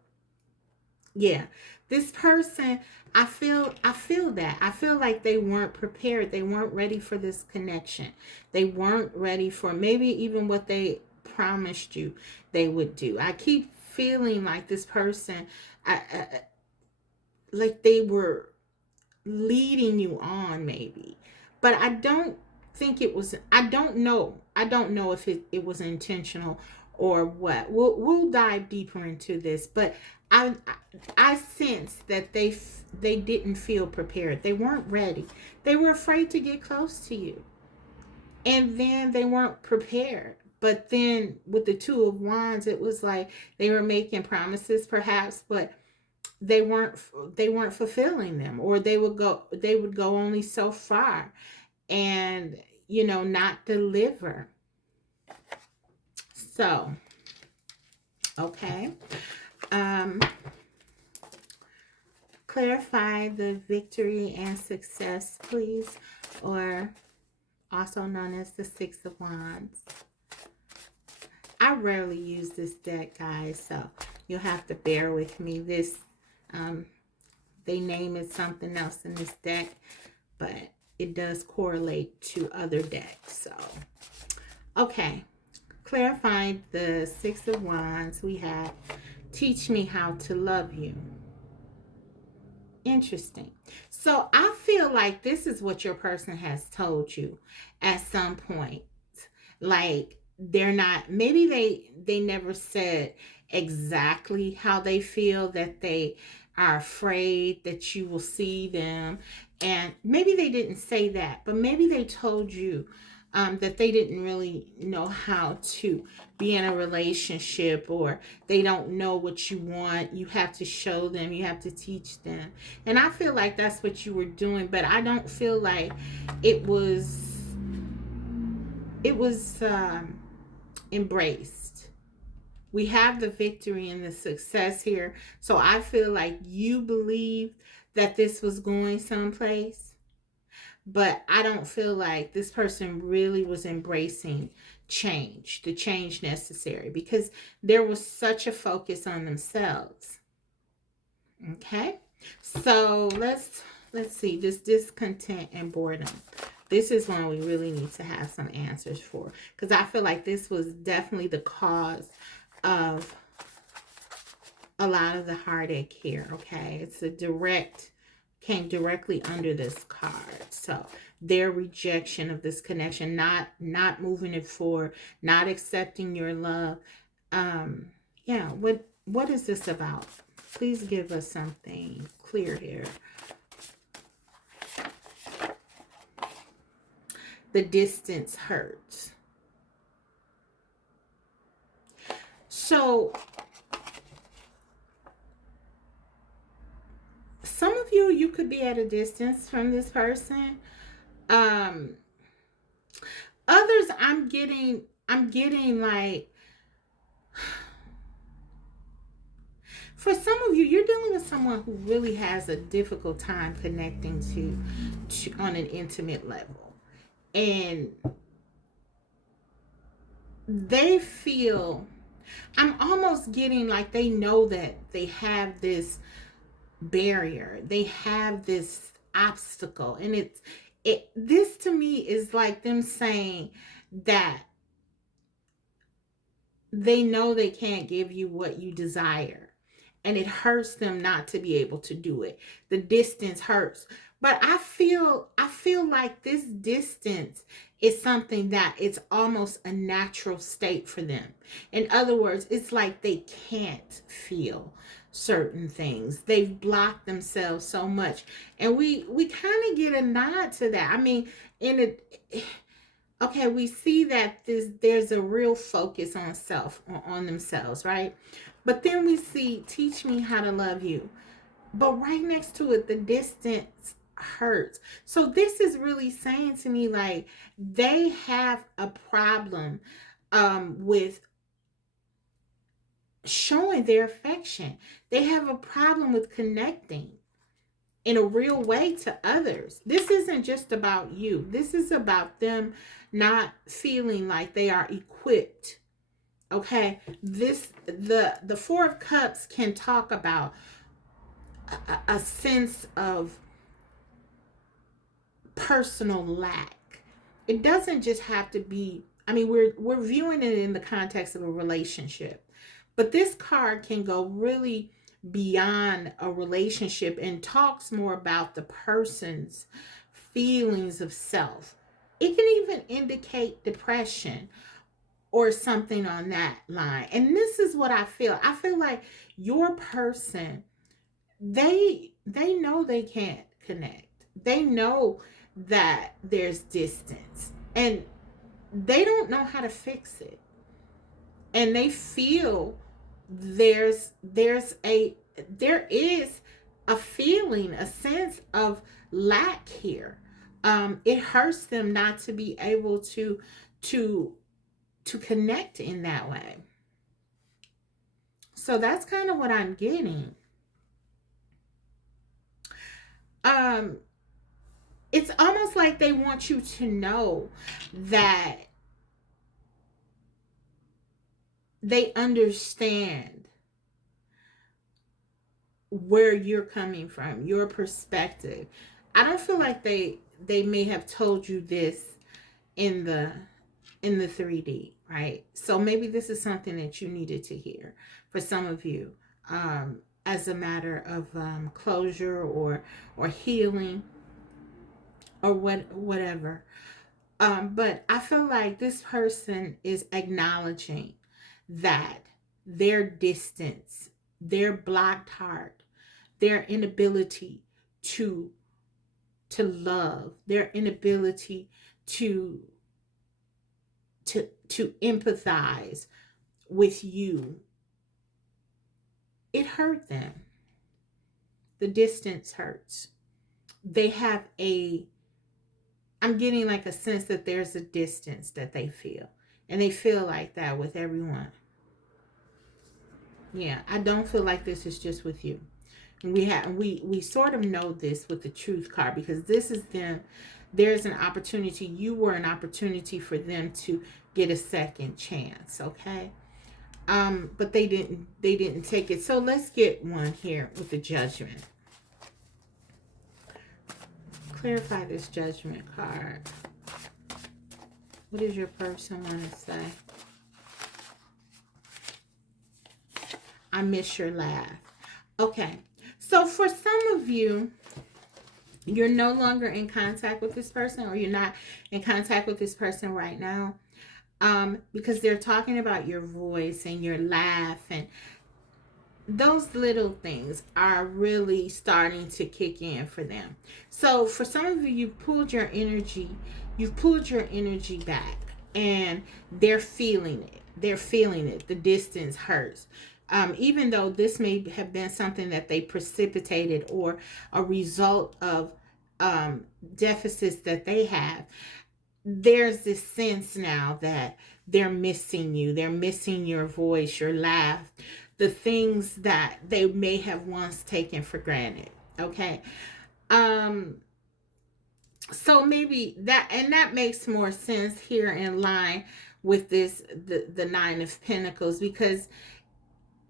yeah, this person, I feel that. I feel like they weren't prepared. They weren't ready for this connection. They weren't ready for maybe even what they promised you they would do. I keep feeling like this person, like they were leading you on, maybe. But I don't think it was, I don't know. I don't know if it was intentional or what. We'll dive deeper into this, but I I sense that they didn't feel prepared. They weren't ready. They were afraid to get close to you. And then they weren't prepared. But then with the two of wands, it was like they were making promises perhaps, but they weren't they weren't fulfilling them, or they would go only so far and not deliver. So okay, um clarify the victory and success, please, or also known as the Six of Wands. I rarely use this deck, guys, so you'll have to bear with me. This they name it something else in this deck, but it does correlate to other decks. So okay, clarifying the Six of Wands, we have teach me how to love you. Interesting. So I feel like this is what your person has told you at some point. Like they're not, maybe they never said exactly how they feel, that they are afraid that you will see them, and maybe they didn't say that, but maybe they told you that they didn't really know how to be in a relationship, or they don't know what you want. You have to show them, you have to teach them. And I feel like that's what you were doing, but I don't feel like it was embraced. We have the victory and the success here. So I feel like you believe that this was going someplace, but I don't feel like this person really was embracing change, the change necessary, because there was such a focus on themselves. Okay, so let's see, this discontent and boredom. This is one we really need to have some answers for, because I feel like this was definitely the cause of a lot of the heartache here. Okay, it's a direct, came directly under this card. So their rejection of this connection, not moving it forward, not accepting your love. Yeah, what is this about? Please give us something clear here. The distance hurts. So some of you could be at a distance from this person. Others, I'm getting like, for some of you, you're dealing with someone who really has a difficult time connecting to on an intimate level. And they feel, I'm almost getting like they know that they have this barrier, they have this obstacle, and this to me is like them saying that they know they can't give you what you desire, and it hurts them not to be able to do it. The distance hurts, but I feel like this distance is something that it's almost a natural state for them. In other words, it's like they can't feel certain things. They've blocked themselves so much, and we kind of get a nod to that. I mean, in it, okay, we see that there's a real focus on self, on themselves, right? But then we see teach me how to love you, but right next to it, the distance hurts. So this is really saying to me, like, they have a problem with showing their affection. They have a problem with connecting in a real way to others. This isn't just about you. This is about them not feeling like they are equipped. Okay, the Four of Cups can talk about a sense of personal lack. It doesn't just have to be, I mean, we're viewing it in the context of a relationship, but this card can go really, beyond a relationship and talks more about the person's feelings of self. It can even indicate depression or something on that line. And this is what I feel. I feel like your person, they know they can't connect. They know that there's distance and they don't know how to fix it. And they feel there is a feeling, a sense of lack here. It hurts them not to be able to to connect in that way. So that's kind of what I'm getting. Um, it's almost like they want you to know that they understand where you're coming from, your perspective. I don't feel like they may have told you this in the 3D, right? So maybe this is something that you needed to hear for some of you, as a matter of closure or healing or whatever. But I feel like this person is acknowledging that their distance, their blocked heart, their inability to love, their inability to to empathize with you, it hurt them. The distance hurts. They have I'm getting like a sense that there's a distance that they feel. And they feel like that with everyone. Yeah, I don't feel like this is just with you. We sort of know this with the truth card, because this is them. There's an opportunity. You were an opportunity for them to get a second chance, okay? But they didn't take it. So let's get one here with the Judgment. Clarify this Judgment card. What does your person want to say? I miss your laugh. Okay. So for some of you, you're no longer in contact with this person, or you're not in contact with this person right now, because they're talking about your voice and your laugh, and those little things are really starting to kick in for them. So for some of you, you've pulled your energy back, and they're feeling it. The distance hurts. Even though this may have been something that they precipitated or a result of deficits that they have, there's this sense now that they're missing you. They're missing your voice, your laugh, the things that they may have once taken for granted. Okay. So maybe that makes more sense here in line with this, the Nine of Pentacles, because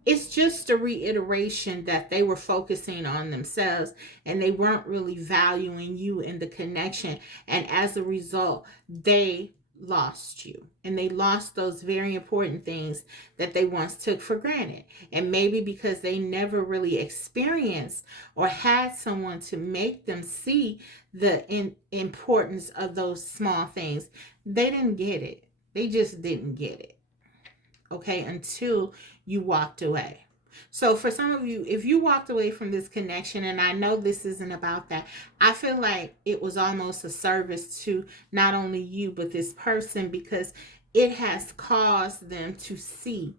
it's just a reiteration that they were focusing on themselves and they weren't really valuing you in the connection. And as a result, they lost you, and they lost those very important things that they once took for granted. And maybe because they never really experienced or had someone to make them see the importance of those small things, they didn't get it. They just didn't get it. Okay, until you walked away. So for some of you, if you walked away from this connection, and I know this isn't about that, I feel like it was almost a service to not only you, but this person, because it has caused them to see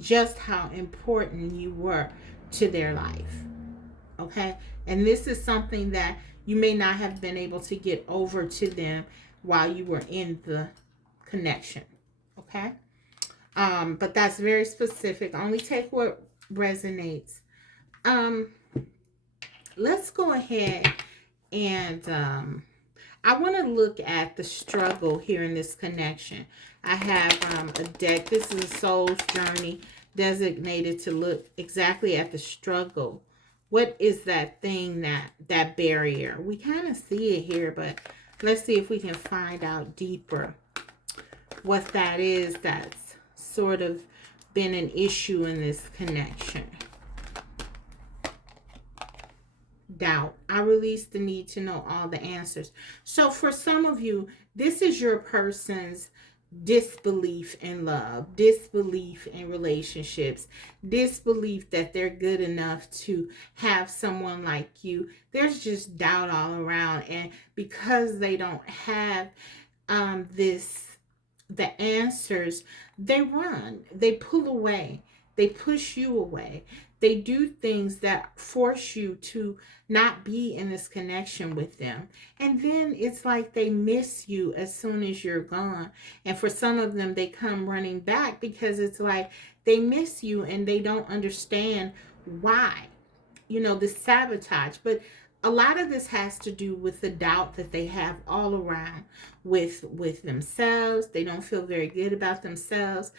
just how important you were to their life. Okay, and this is something that you may not have been able to get over to them while you were in the connection. Okay, but that's very specific. Only take what resonates. Let's go ahead and I want to look at the struggle here in this connection. I have a deck. This is a soul's journey designated to look exactly at the struggle. What is that thing, that barrier? We kind of see it here, but let's see if we can find out deeper what that is that's sort of been an issue in this connection. Doubt. I release the need to know all the answers. So for some of you, this is your person's disbelief in love, disbelief in relationships, disbelief that they're good enough to have someone like you. There's just doubt all around. And because they don't have the answers, they run, they pull away, they push you away, they do things that force you to not be in this connection with them. And then it's like they miss you as soon as you're gone. And for some of them, they come running back because it's like they miss you and they don't understand why, the sabotage. But a lot of this has to do with the doubt that they have all around with themselves. They don't feel very good about themselves,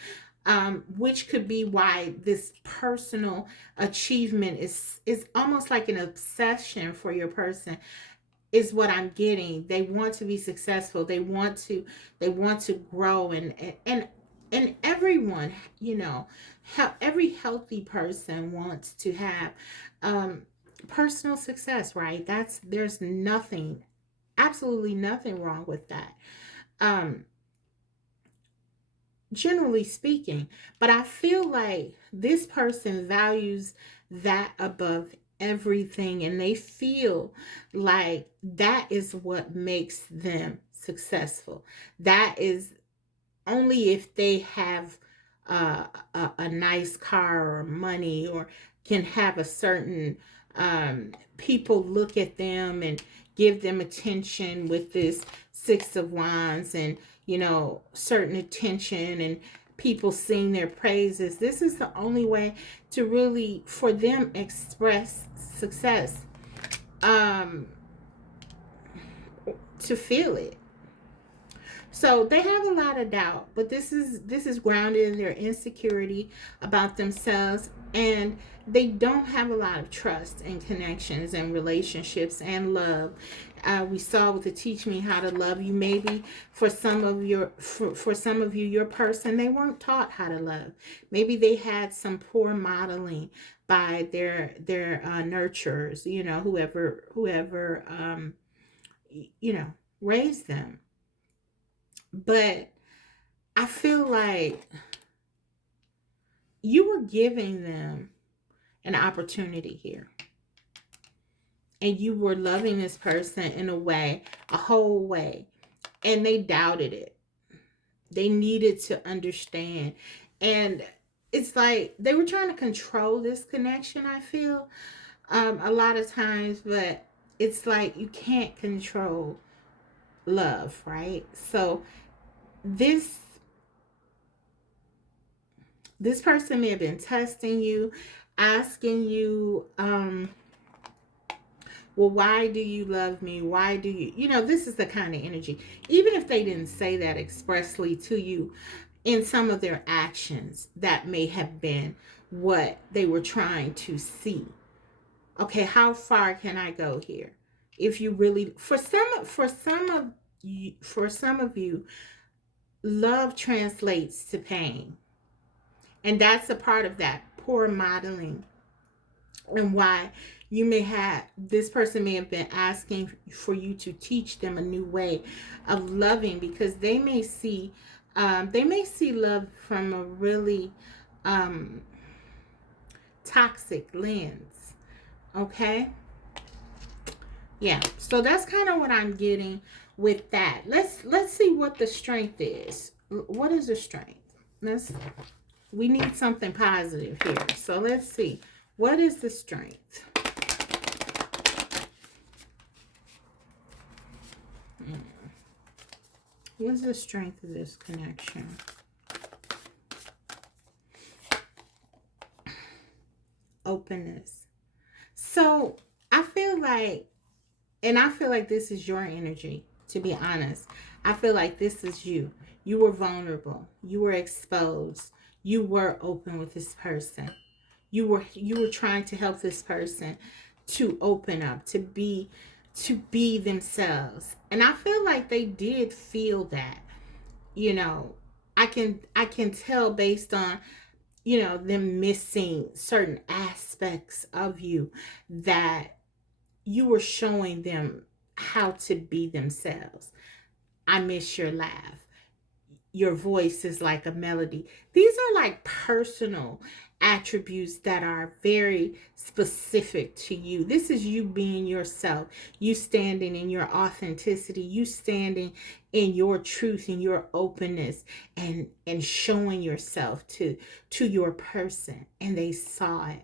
which could be why this personal achievement is almost like an obsession for your person, is what I'm getting. They want to be successful. They want to grow, and everyone, every healthy person wants to have personal success, right? There's nothing, absolutely nothing wrong with that. Generally speaking, but I feel like this person values that above everything, and they feel like that is what makes them successful. That is only if they have a nice car or money, or can have a certain people look at them and give them attention with this Six of Wands, and certain attention, and people sing their praises. This is the only way to really, for them, express success, to feel it. So they have a lot of doubt, but this is grounded in their insecurity about themselves, and they don't have a lot of trust and connections and relationships and love. We saw with the Teach Me How to Love You. Maybe for some of you, your person, they weren't taught how to love. Maybe they had some poor modeling by their nurturers, whoever raised them. But I feel like you were giving them an opportunity here. And you were loving this person in a way, a whole way. And they doubted it. They needed to understand. And it's like they were trying to control this connection, I feel, a lot of times. But it's like you can't control love, right? So this person may have been testing you, asking you, well, why do you love me? Why do you, this is the kind of energy. Even if they didn't say that expressly to you, in some of their actions, that may have been what they were trying to see. Okay, how far can I go here? If you really, for some of you, love translates to pain. And that's a part of that poor modeling, and why this person may have been asking for you to teach them a new way of loving, because they may see love from a really toxic lens. Okay? Yeah. So that's kind of what I'm getting with that. Let's see what the strength is. What is the strength? We need something positive here. So let's see. What is the strength? What's the strength of this connection? Openness. So I feel like this is your energy, to be honest. I feel like this is you. You were vulnerable. You were exposed. You were open with this person. You were trying to help this person to open up, to be themselves. And I feel like they did feel that. I can tell based on them missing certain aspects of you, that you were showing them how to be themselves. I miss your laugh. Your voice is like a melody. These are like personal attributes that are very specific to you. This is you being yourself, you standing in your authenticity, you standing in your truth and your openness, and showing yourself to your person. And they saw it.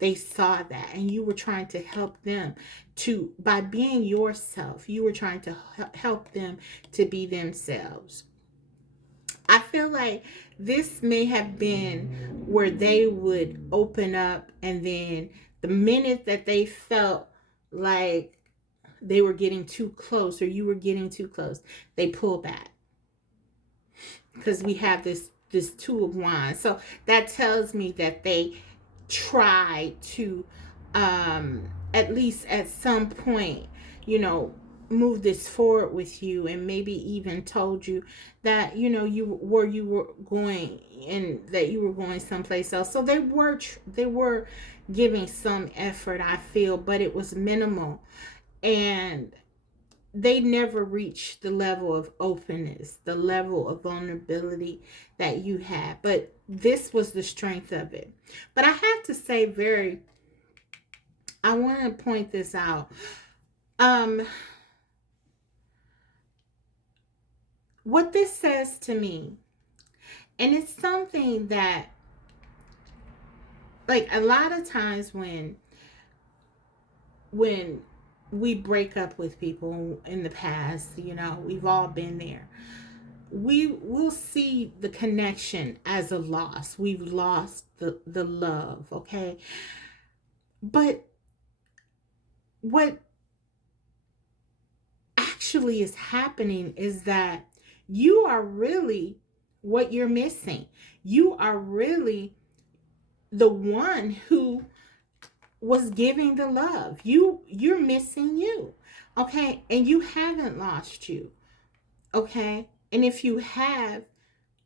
They saw that, and you were trying to help them to, by being yourself, you were trying to help them to be themselves. I feel like this may have been where they would open up, and then the minute that they felt like they were getting too close, or you were getting too close, they pull back. Because we have this two of wands. So that tells me that they try to, at least at some point, move this forward with you, and maybe even told you that you were going, and that you were going someplace else. So they were giving some effort, I feel, but it was minimal, and they never reached the level of openness, the level of vulnerability that you had. But this was the strength of it. But I have to say, I want to point this out. What this says to me, and it's something that, like, a lot of times when we break up with people in the past, we've all been there. We will see the connection as a loss. We've lost the love, okay? But what actually is happening is that you are really what you're missing. You are really the one who was giving the love. You're missing you. Okay? And you haven't lost you. Okay? And if you have,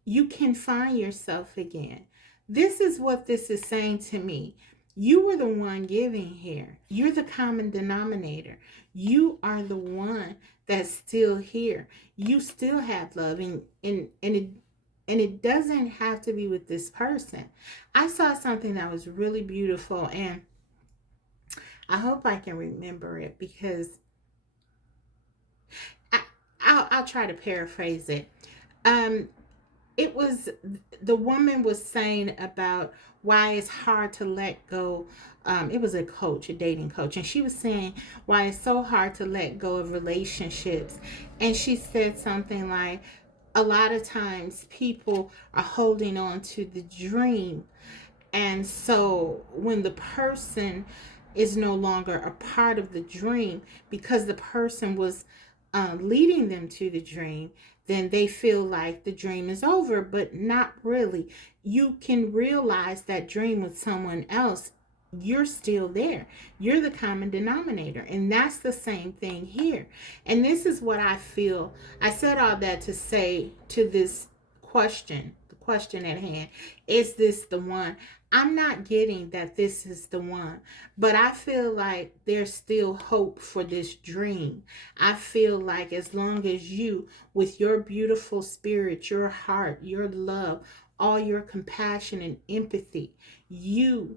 you can find yourself again. This is what this is saying to me. You were the one giving here. You're the common denominator. You are the one that's still here. You still have love, and it doesn't have to be with this person. I saw something that was really beautiful, and I hope I can remember it, because I'll try to paraphrase it. It was, the woman was saying about why it's hard to let go. It was a coach, a dating coach, and she was saying why it's so hard to let go of relationships. And she said something like, a lot of times people are holding on to the dream, and so when the person is no longer a part of the dream, because the person was leading them to the dream, then they feel like the dream is over, but not really. You can realize that dream with someone else. You're still there. You're the common denominator. And that's the same thing here. And this is what I feel. I said all that to say to this question, the question at hand, is this the one? I'm not getting that this is the one, but I feel like there's still hope for this dream. I feel like as long as you, with your beautiful spirit, your heart, your love, all your compassion and empathy, you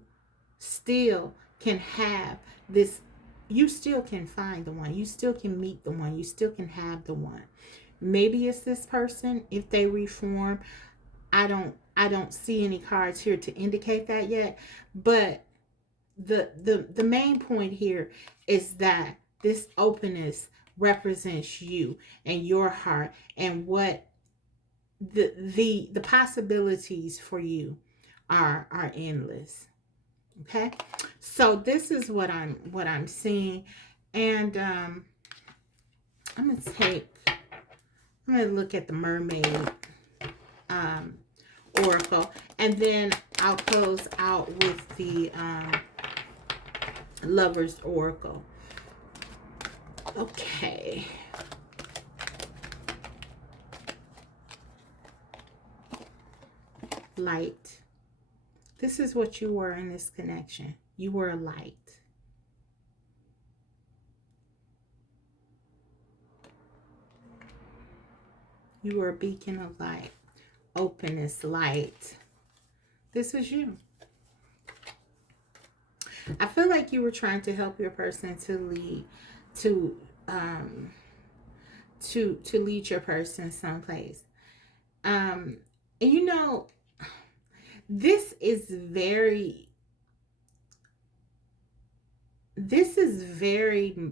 still can have this. You still can find the one. You still can meet the one. You still can have the one. Maybe it's this person. If they reform, I don't see any cards here to indicate that yet. But the main point here is that this openness represents you and your heart, and what the possibilities for you are endless. Okay? So this is what I'm seeing. And I'm gonna look at the mermaid oracle, and then I'll close out with the lover's oracle. Okay. Light, This is what you were in this connection. You were a light. You were a beacon of light. Openness, light. This was you. I feel like you were trying to help your person to lead, to lead your person someplace. And you know, this is very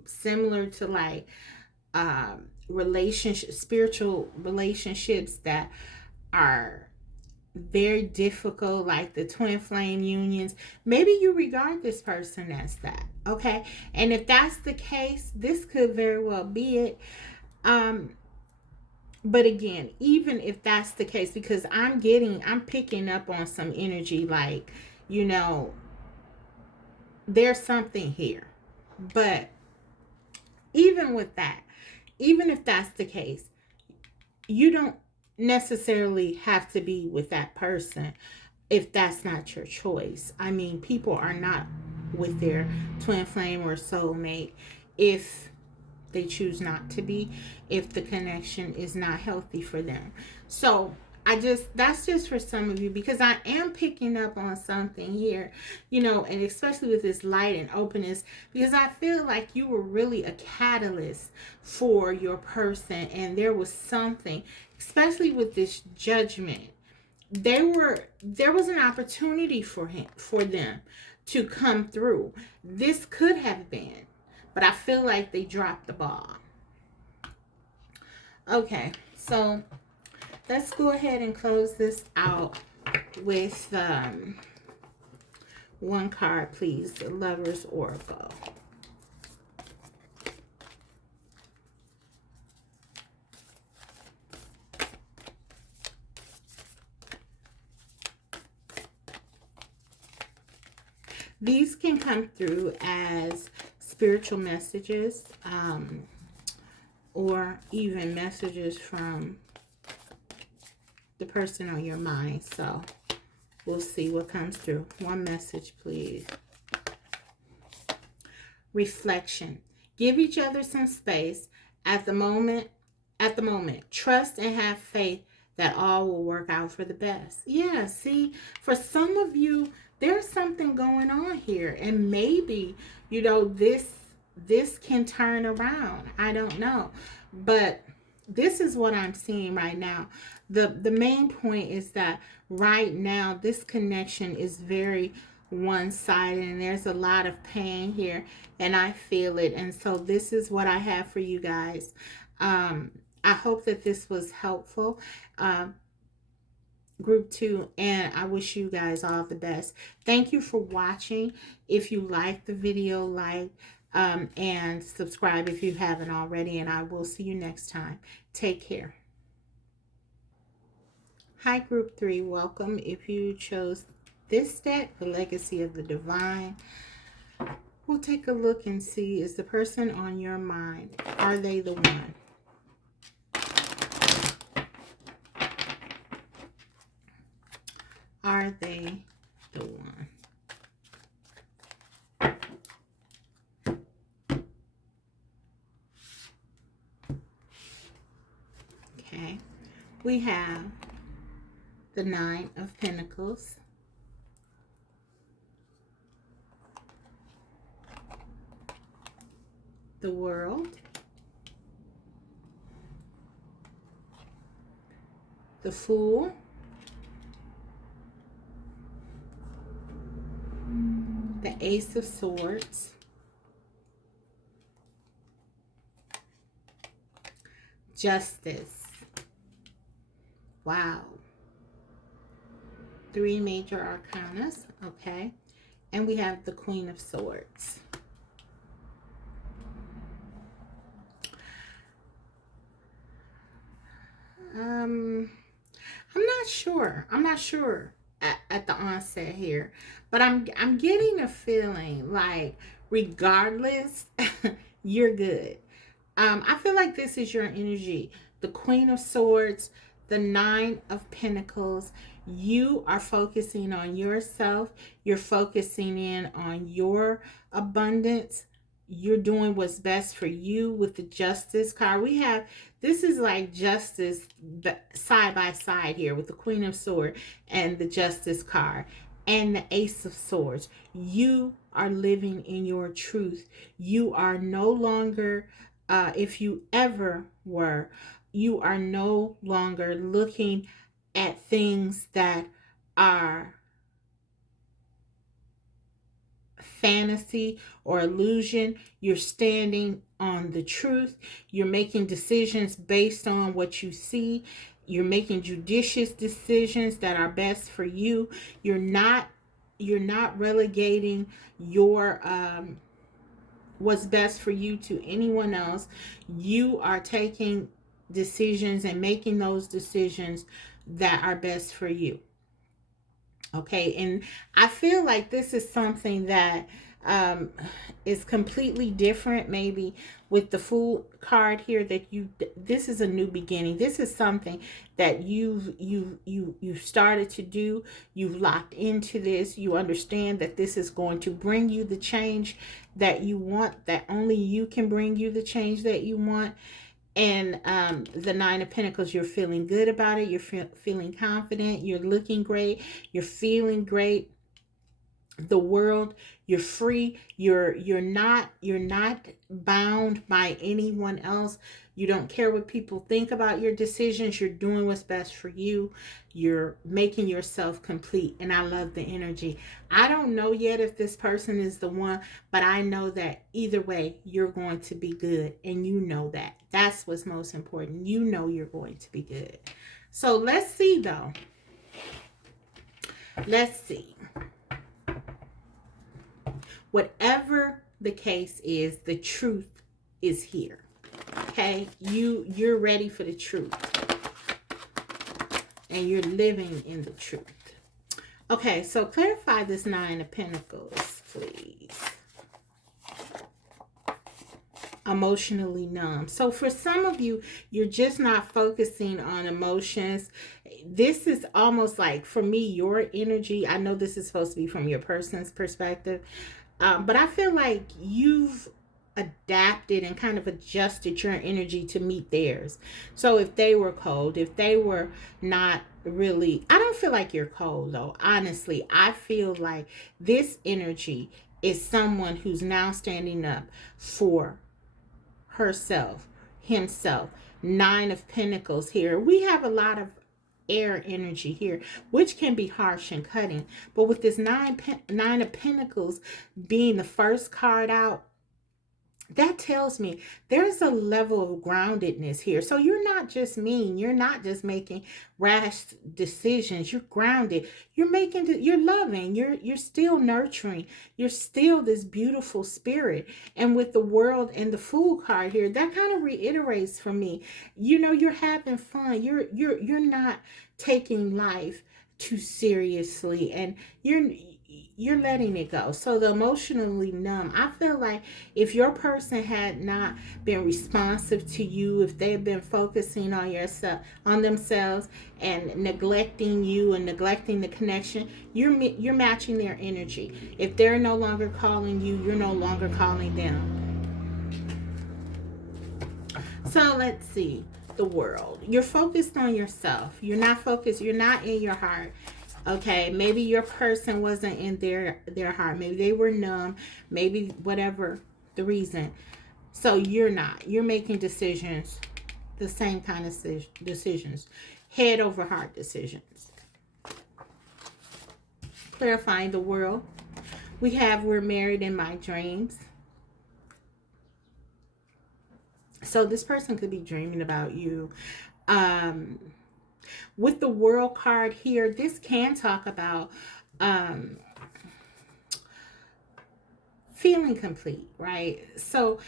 similar to like spiritual relationships that are very difficult, like the twin flame unions. Maybe you regard this person as that, okay? And if that's the case, this could very well be it. But again, even if that's the case, because I'm picking up on some energy, like, you know, there's something here. But even with that, even if that's the case, you don't necessarily have to be with that person if that's not your choice. I mean, people are not with their twin flame or soulmate if they choose not to be, if the connection is not healthy for them. So that's just for some of you, because I am picking up on something here, you know, and especially with this light and openness, because I feel like you were really a catalyst for your person, and there was something, especially with this judgment, there was an opportunity for them to come through. This could have been, but I feel like they dropped the ball. Okay, so let's go ahead and close this out with one card, please. The Lover's Oracle. These can come through as spiritual messages, or even messages from the person on your mind. So we'll see what comes through. One message, please. Reflection. Give each other some space at the moment. Trust and have faith that all will work out for the best. Yeah, see, for some of you, there's something going on here, and maybe, you know, this can turn around. I don't know, but this is what I'm seeing right now. The main point is that right now this connection is very one-sided, and there's a lot of pain here, and I feel it. And so this is what I have for you guys. I hope that this was helpful, group 2, and I wish you guys all the best. Thank you for watching. If you like the video, like and subscribe if you haven't already, and I will see you next time. Take care. Hi, group 3. Welcome. If you chose this deck, The Legacy of the Divine, we'll take a look and see, is the person on your mind, are they the one? Are they the one? Okay, we have the 9 of Pentacles, the World, the Fool, the Ace of Swords, Justice. Wow. 3 major arcanas, okay. And we have the Queen of Swords. I'm not sure at the onset here, but I'm getting a feeling like regardless, you're good. I feel like this is your energy. The Queen of Swords, the Nine of Pentacles, you are focusing on yourself. You're focusing in on your abundance. You're doing what's best for you with the Justice card. We have, this is like Justice side by side here with the Queen of Swords and the Justice card and the Ace of Swords. You are living in your truth. You are no longer, if you ever were, you are no longer looking at things that are fantasy or illusion. You're standing on the truth. You're making decisions based on what you see. You're making judicious decisions that are best for you. You're not relegating your what's best for you to anyone else. You are taking decisions and making those decisions that are best for you. Okay, and I feel like this is something that is completely different, maybe with the Fool card here, that this is a new beginning. This is something that you've started to do. You've locked into this. You understand that this is going to bring you the change that you want, that only you can bring you the change that you want. And the Nine of Pentacles, you're feeling good about it. You're feeling confident. You're looking great. You're feeling great. The World, you're free. You're not bound by anyone else. You don't care what people think about your decisions. You're doing what's best for you. You're making yourself complete. And I love the energy. I don't know yet if this person is the one, but I know that either way, you're going to be good. And you know that. That's what's most important. You know you're going to be good. So let's see, though. Let's see. Whatever the case is, the truth is here. Okay? You're ready for the truth. And you're living in the truth. Okay, so clarify this Nine of Pentacles, please. Emotionally numb. So for some of you, you're just not focusing on emotions. This is almost like, for me, your energy. I know this is supposed to be from your person's perspective. But I feel like you've adapted and kind of adjusted your energy to meet theirs. So if they were cold, if they were not really, I don't feel like you're cold though. Honestly, I feel like this energy is someone who's now standing up for herself, himself. Nine of Pentacles here. We have a lot of air energy here, which can be harsh and cutting. But with this nine of Pentacles being the first card out, that tells me there's a level of groundedness here. So you're not just mean. You're not just making rash decisions. You're grounded. You're loving. You're still nurturing. You're still this beautiful spirit. And with the World and the Fool card here, that kind of reiterates for me. You know, you're having fun. You're not taking life too seriously, and you're letting it go. So the emotionally numb, I feel like if your person had not been responsive to you, if they've been focusing on themselves and neglecting you and neglecting the connection, you're matching their energy. If they're no longer calling you, you're no longer calling them. So let's see. The World, you're focused on yourself. You're not in your heart. Okay, maybe your person wasn't in their heart. Maybe they were numb. Maybe whatever the reason. So you're making decisions, the same kind of decisions, head over heart decisions. Clarifying the World. We have, we're married in my dreams. So this person could be dreaming about you. With the World card here, this can talk about feeling complete, right? So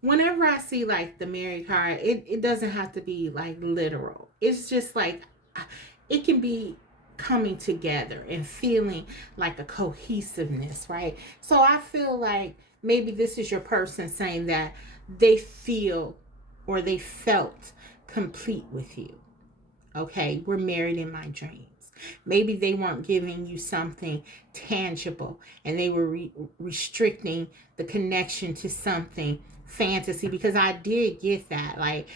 whenever I see like the married card, it doesn't have to be like literal. It's just like, it can be coming together and feeling like a cohesiveness, right? So I feel like maybe this is your person saying that they feel or they felt complete with you. Okay, we're married in my dreams. Maybe they weren't giving you something tangible and they were restricting the connection to something fantasy, because I did get that, like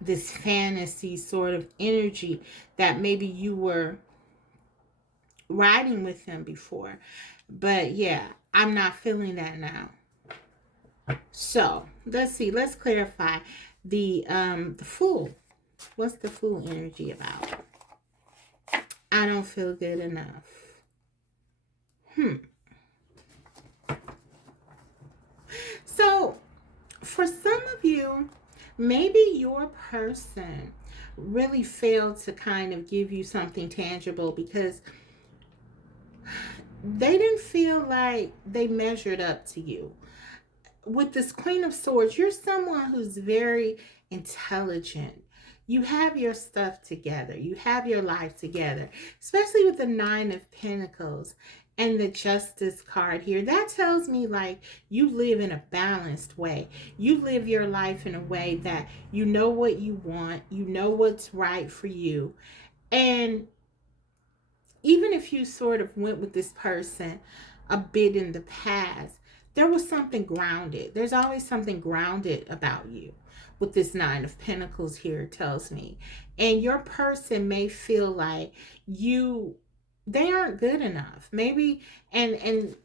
this fantasy sort of energy that maybe you were riding with them before. But yeah, I'm not feeling that now. So let's see, let's clarify the Fool. What's the Fool energy about? I don't feel good enough. So for some of you, maybe your person really failed to kind of give you something tangible because they didn't feel like they measured up to you. With this Queen of Swords, you're someone who's very intelligent. You have your stuff together. You have your life together, especially with the Nine of Pentacles and the Justice card here. That tells me like you live in a balanced way. You live your life in a way that you know what you want, you know what's right for you. And even if you sort of went with this person a bit in the past, there was something grounded. There's always something grounded about you with this Nine of Pentacles here, it tells me. And your person may feel like they aren't good enough. Maybe, and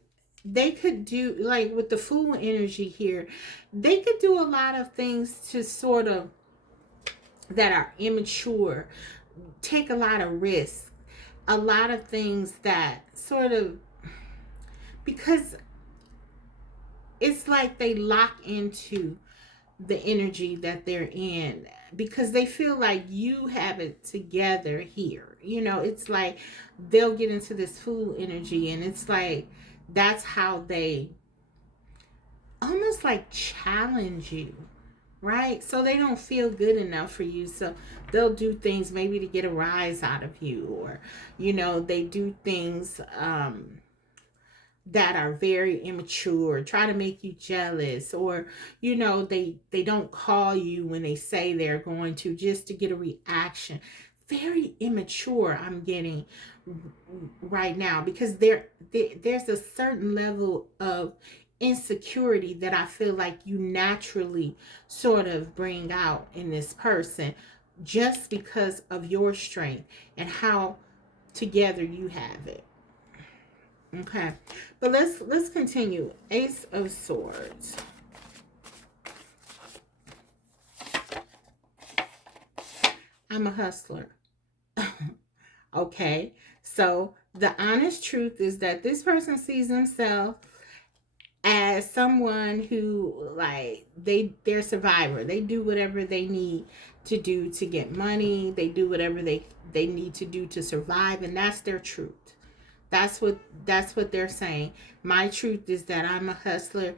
they could do, like with the Fool energy here, they could do a lot of things to sort of, that are immature, take a lot of risks, a lot of things that sort of, because it's like they lock into the energy that they're in because they feel like you have it together here. You know, it's like they'll get into this Fool energy and it's like that's how they almost like challenge you, right? So they don't feel good enough for you. So they'll do things maybe to get a rise out of you, or, you know, they do things that are very immature, try to make you jealous, or, you know, they don't call you when they say they're going to, just to get a reaction. Very immature, I'm getting right now, because there's a certain level of insecurity that I feel like you naturally sort of bring out in this person just because of your strength and how together you have it. Okay, but let's continue. Ace of Swords. I'm a hustler. Okay, so the honest truth is that this person sees themselves as someone who, like, they're a survivor. They do whatever they need to do to get money. They do whatever they need to do to survive, and that's their truth. That's what they're saying. My truth is that I'm a hustler.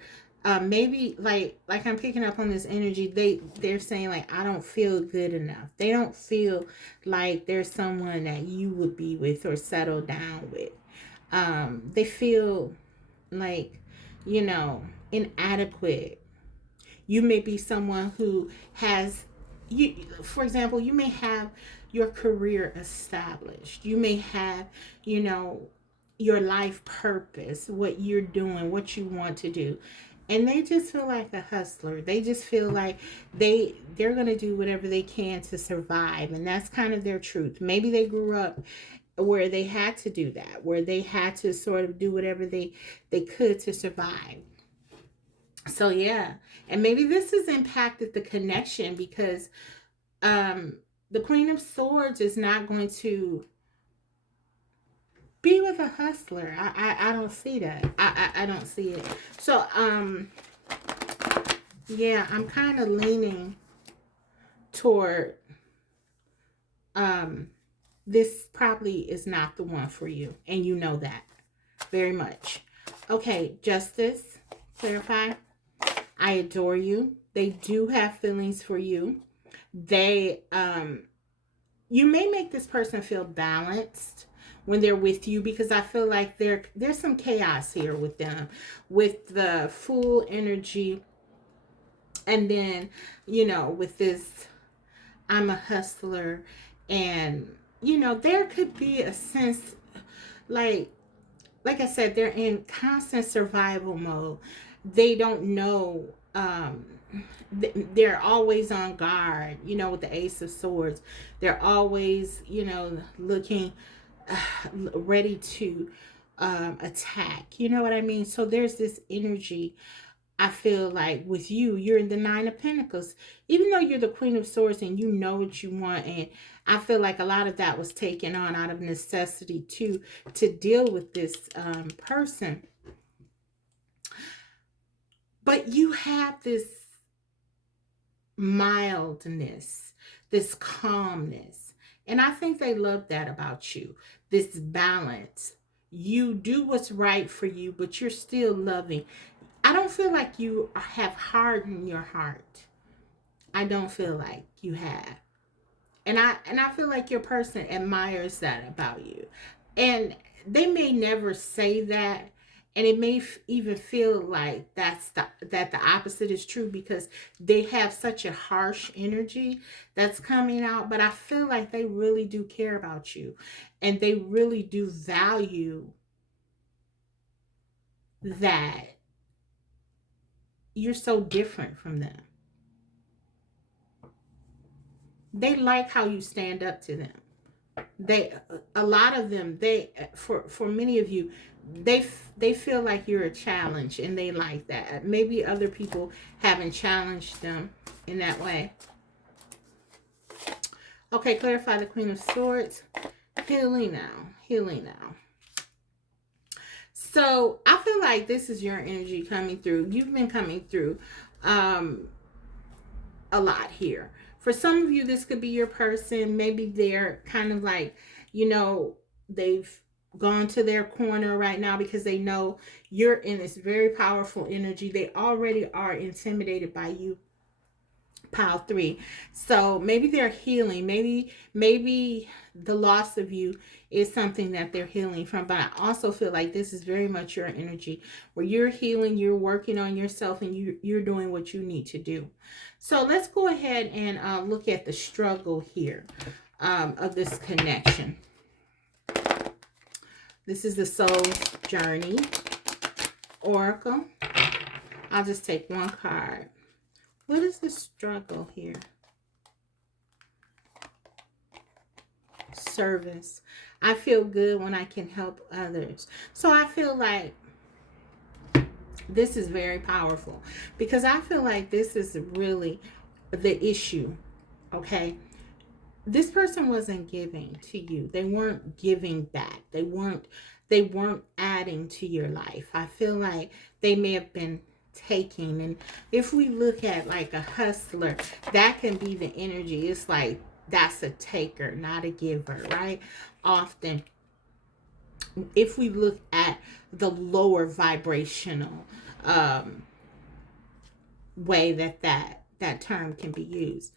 Maybe like I'm picking up on this energy. They're saying like I don't feel good enough. They don't feel like there's someone that you would be with or settle down with. They feel like, you know, inadequate. You may be someone who has, you, for example, you may have your career established. You may have, you know, your life purpose, what you're doing, what you want to do. And they just feel like a hustler. They just feel like they're going to do whatever they can to survive, and that's kind of their truth. Maybe they grew up where they had to do that, where they had to sort of do whatever they could to survive. So yeah, and maybe this has impacted the connection because um the Queen of Swords is not going to be with a hustler. I don't see that. I don't see it. So yeah, I'm kind of leaning toward um this probably is not the one for you, and you know that very much. Okay, Justice, clarify. I adore you. They do have feelings for you. They you may make this person feel balanced when they're with you, because I feel like there's some chaos here with them, with the Fool energy, and then, you know, with this I'm a hustler, And, there could be a sense, like, I said, they're in constant survival mode. They don't know. They're always on guard. With the Ace of Swords, they're always, looking, ready to attack. You know what I mean? So there's this energy. I feel like with you, you're in the Nine of Pentacles, even though you're the Queen of Swords and you know what you want. And I feel like a lot of that was taken on out of necessity to deal with this person. But you have this mildness, this calmness. And I think they love that about you, this balance. You do what's right for you, but you're still loving. I don't feel like you have hardened your heart. I don't feel like you have. And I feel like your person admires that about you. And they may never say that, and it may even feel like that the opposite is true, because they have such a harsh energy that's coming out. But I feel like they really do care about you, and they really do value that you're so different from them. They like how you stand up to them. A lot of them, for many of you, they feel like you're a challenge, and they like that. Maybe other people haven't challenged them in that way. Okay, clarify the Queen of Swords. Healing now. So I feel like this is your energy coming through. You've been coming through a lot here. For some of you, this could be your person. Maybe they're kind of like, they've gone to their corner right now because they know you're in this very powerful energy. They already are intimidated by you. Pile 3. So maybe they're healing. Maybe the loss of you is something that they're healing from. But I also feel like this is very much your energy, where you're healing, you're working on yourself, and you're doing what you need to do. So let's go ahead and look at the struggle here of this connection. This is the Soul's Journey Oracle. I'll just take one card. What is the struggle here? Service. I feel good when I can help others. So I feel like this is very powerful, because I feel like this is really the issue. Okay. This person wasn't giving to you. They weren't giving back. They weren't adding to your life. I feel like they may have been taking. And if we look at like a hustler, that can be the energy. It's like that's a taker, not a giver, right? Often, if we look at the lower vibrational way that term can be used,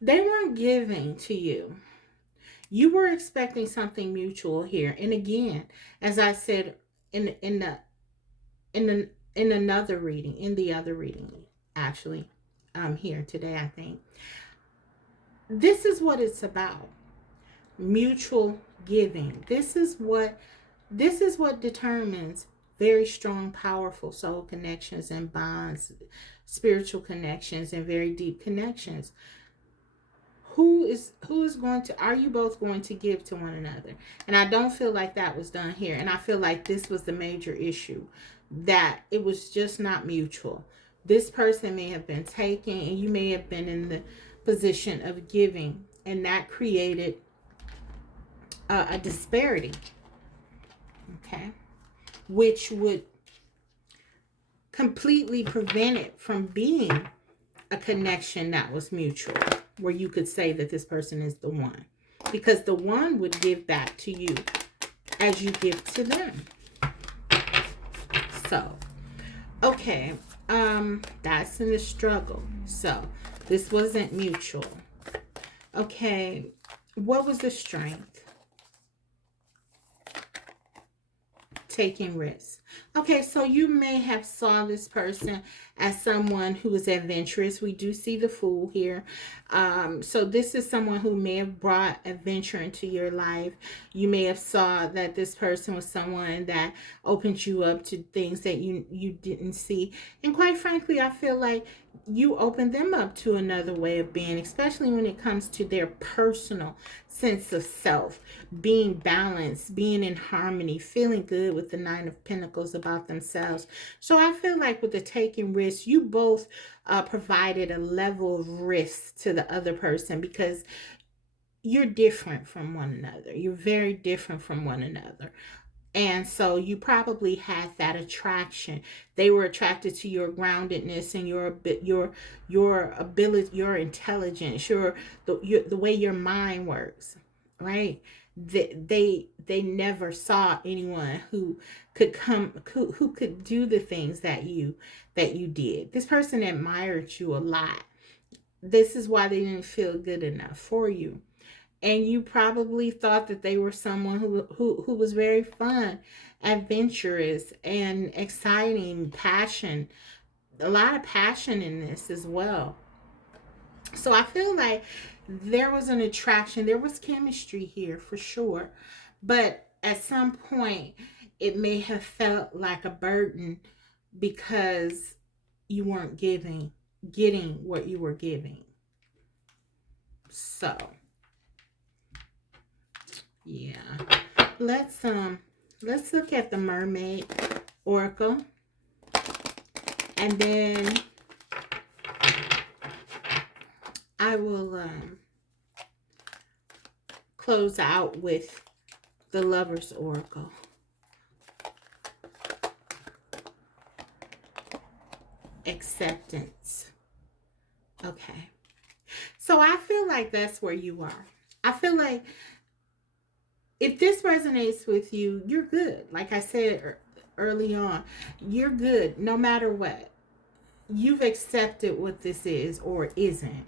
they weren't giving to you. You were expecting something mutual here. And again, as I said in another reading, in the other reading, actually, here today, I think this is what it's about. Mutual giving. This is what determines very strong, powerful soul connections and bonds, spiritual connections, and very deep connections. Who is going to, are you both going to give to one another? And I don't feel like that was done here. And I feel like this was the major issue, that it was just not mutual. This person may have been taking, and you may have been in the position of giving, and that created a disparity, okay, which would completely prevent it from being a connection that was mutual, where you could say that this person is the one, because the one would give back to you as you give to them. So, okay, that's in the struggle. So this wasn't mutual. Okay, what was the strength? Taking risks. Okay, so you may have saw this person as someone who is adventurous. We do see the Fool here. So this is someone who may have brought adventure into your life. You may have saw that this person was someone that opened you up to things that you didn't see. And quite frankly, I feel like you opened them up to another way of being, especially when it comes to their personal sense of self, being balanced, being in harmony, feeling good with the Nine of Pentacles about themselves. So I feel like with the taking risks, you both provided a level of risk to the other person because you're different from one another. You're very different from one another. And so you probably had that attraction. They were attracted to your groundedness and your ability, your intelligence, the way your mind works, right? They never saw anyone who could who could do the things that you did. This person admired you a lot. This is why they didn't feel good enough for you, and you probably thought that they were someone who was very fun, adventurous, and exciting, passion, a lot of passion in this as well. So I feel like there was an attraction, there was chemistry here for sure, but at some point it may have felt like a burden because you weren't getting what you were giving. So yeah. Let's let's look at the Mermaid Oracle, and then I will close out with the Lover's Oracle. Acceptance. Okay. So I feel like that's where you are. I feel like if this resonates with you, you're good. Like I said early on, you're good no matter what. You've accepted what this is or isn't,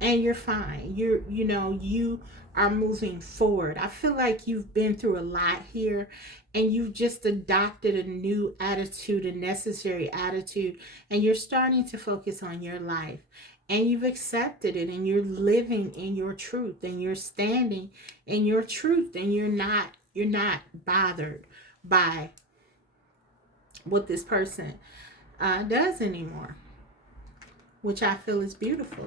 and you're fine. You are moving forward. I feel like you've been through a lot here, and you've just adopted a new attitude, a necessary attitude, and you're starting to focus on your life, and you've accepted it, and you're living in your truth, and you're standing in your truth, and you're not bothered by what this person does anymore, which I feel is beautiful.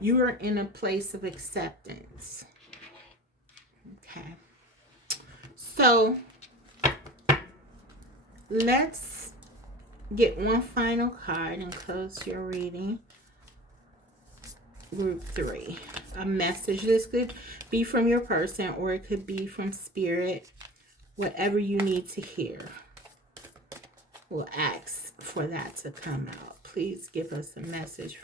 You are in a place of acceptance. Okay. So let's get one final card and close your reading. Group 3. A message. This could be from your person or it could be from spirit. Whatever you need to hear. We'll ask for that to come out. Please give us a message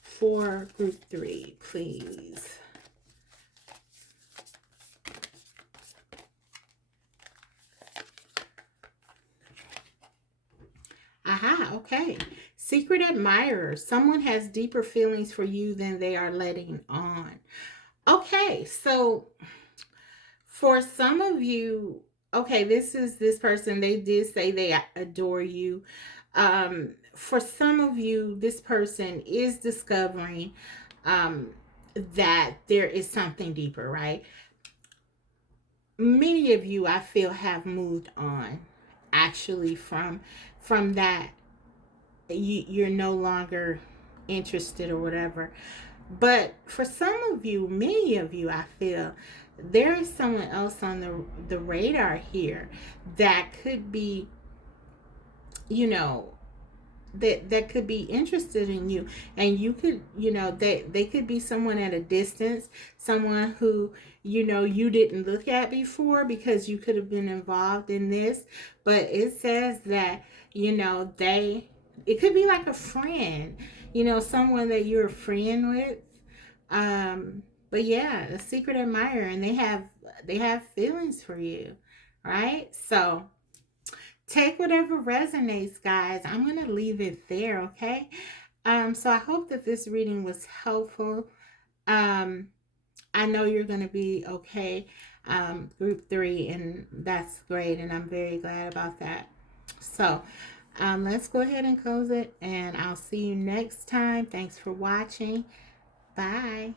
for group 3, please. Aha, okay. Secret admirer. Someone has deeper feelings for you than they are letting on. Okay, so for some of you, okay, this is this person. They did say they adore you. For some of you, this person is discovering that there is something deeper, right? Many of you, I feel, have moved on actually from that. You're no longer interested or whatever. But for some of you, many of you, I feel there is someone else on the radar here that could be, you know, that could be interested in you, and you could, they could be someone at a distance, someone who you didn't look at before because you could have been involved in this, but it says that they, it could be like a friend, someone that you're a friend with, but yeah, a secret admirer, and they have feelings for you, right? So take whatever resonates, guys. I'm going to leave it there, okay? So I hope that this reading was helpful. I know you're going to be okay, group 3, and that's great, and I'm very glad about that. So let's go ahead and close it, and I'll see you next time. Thanks for watching. Bye.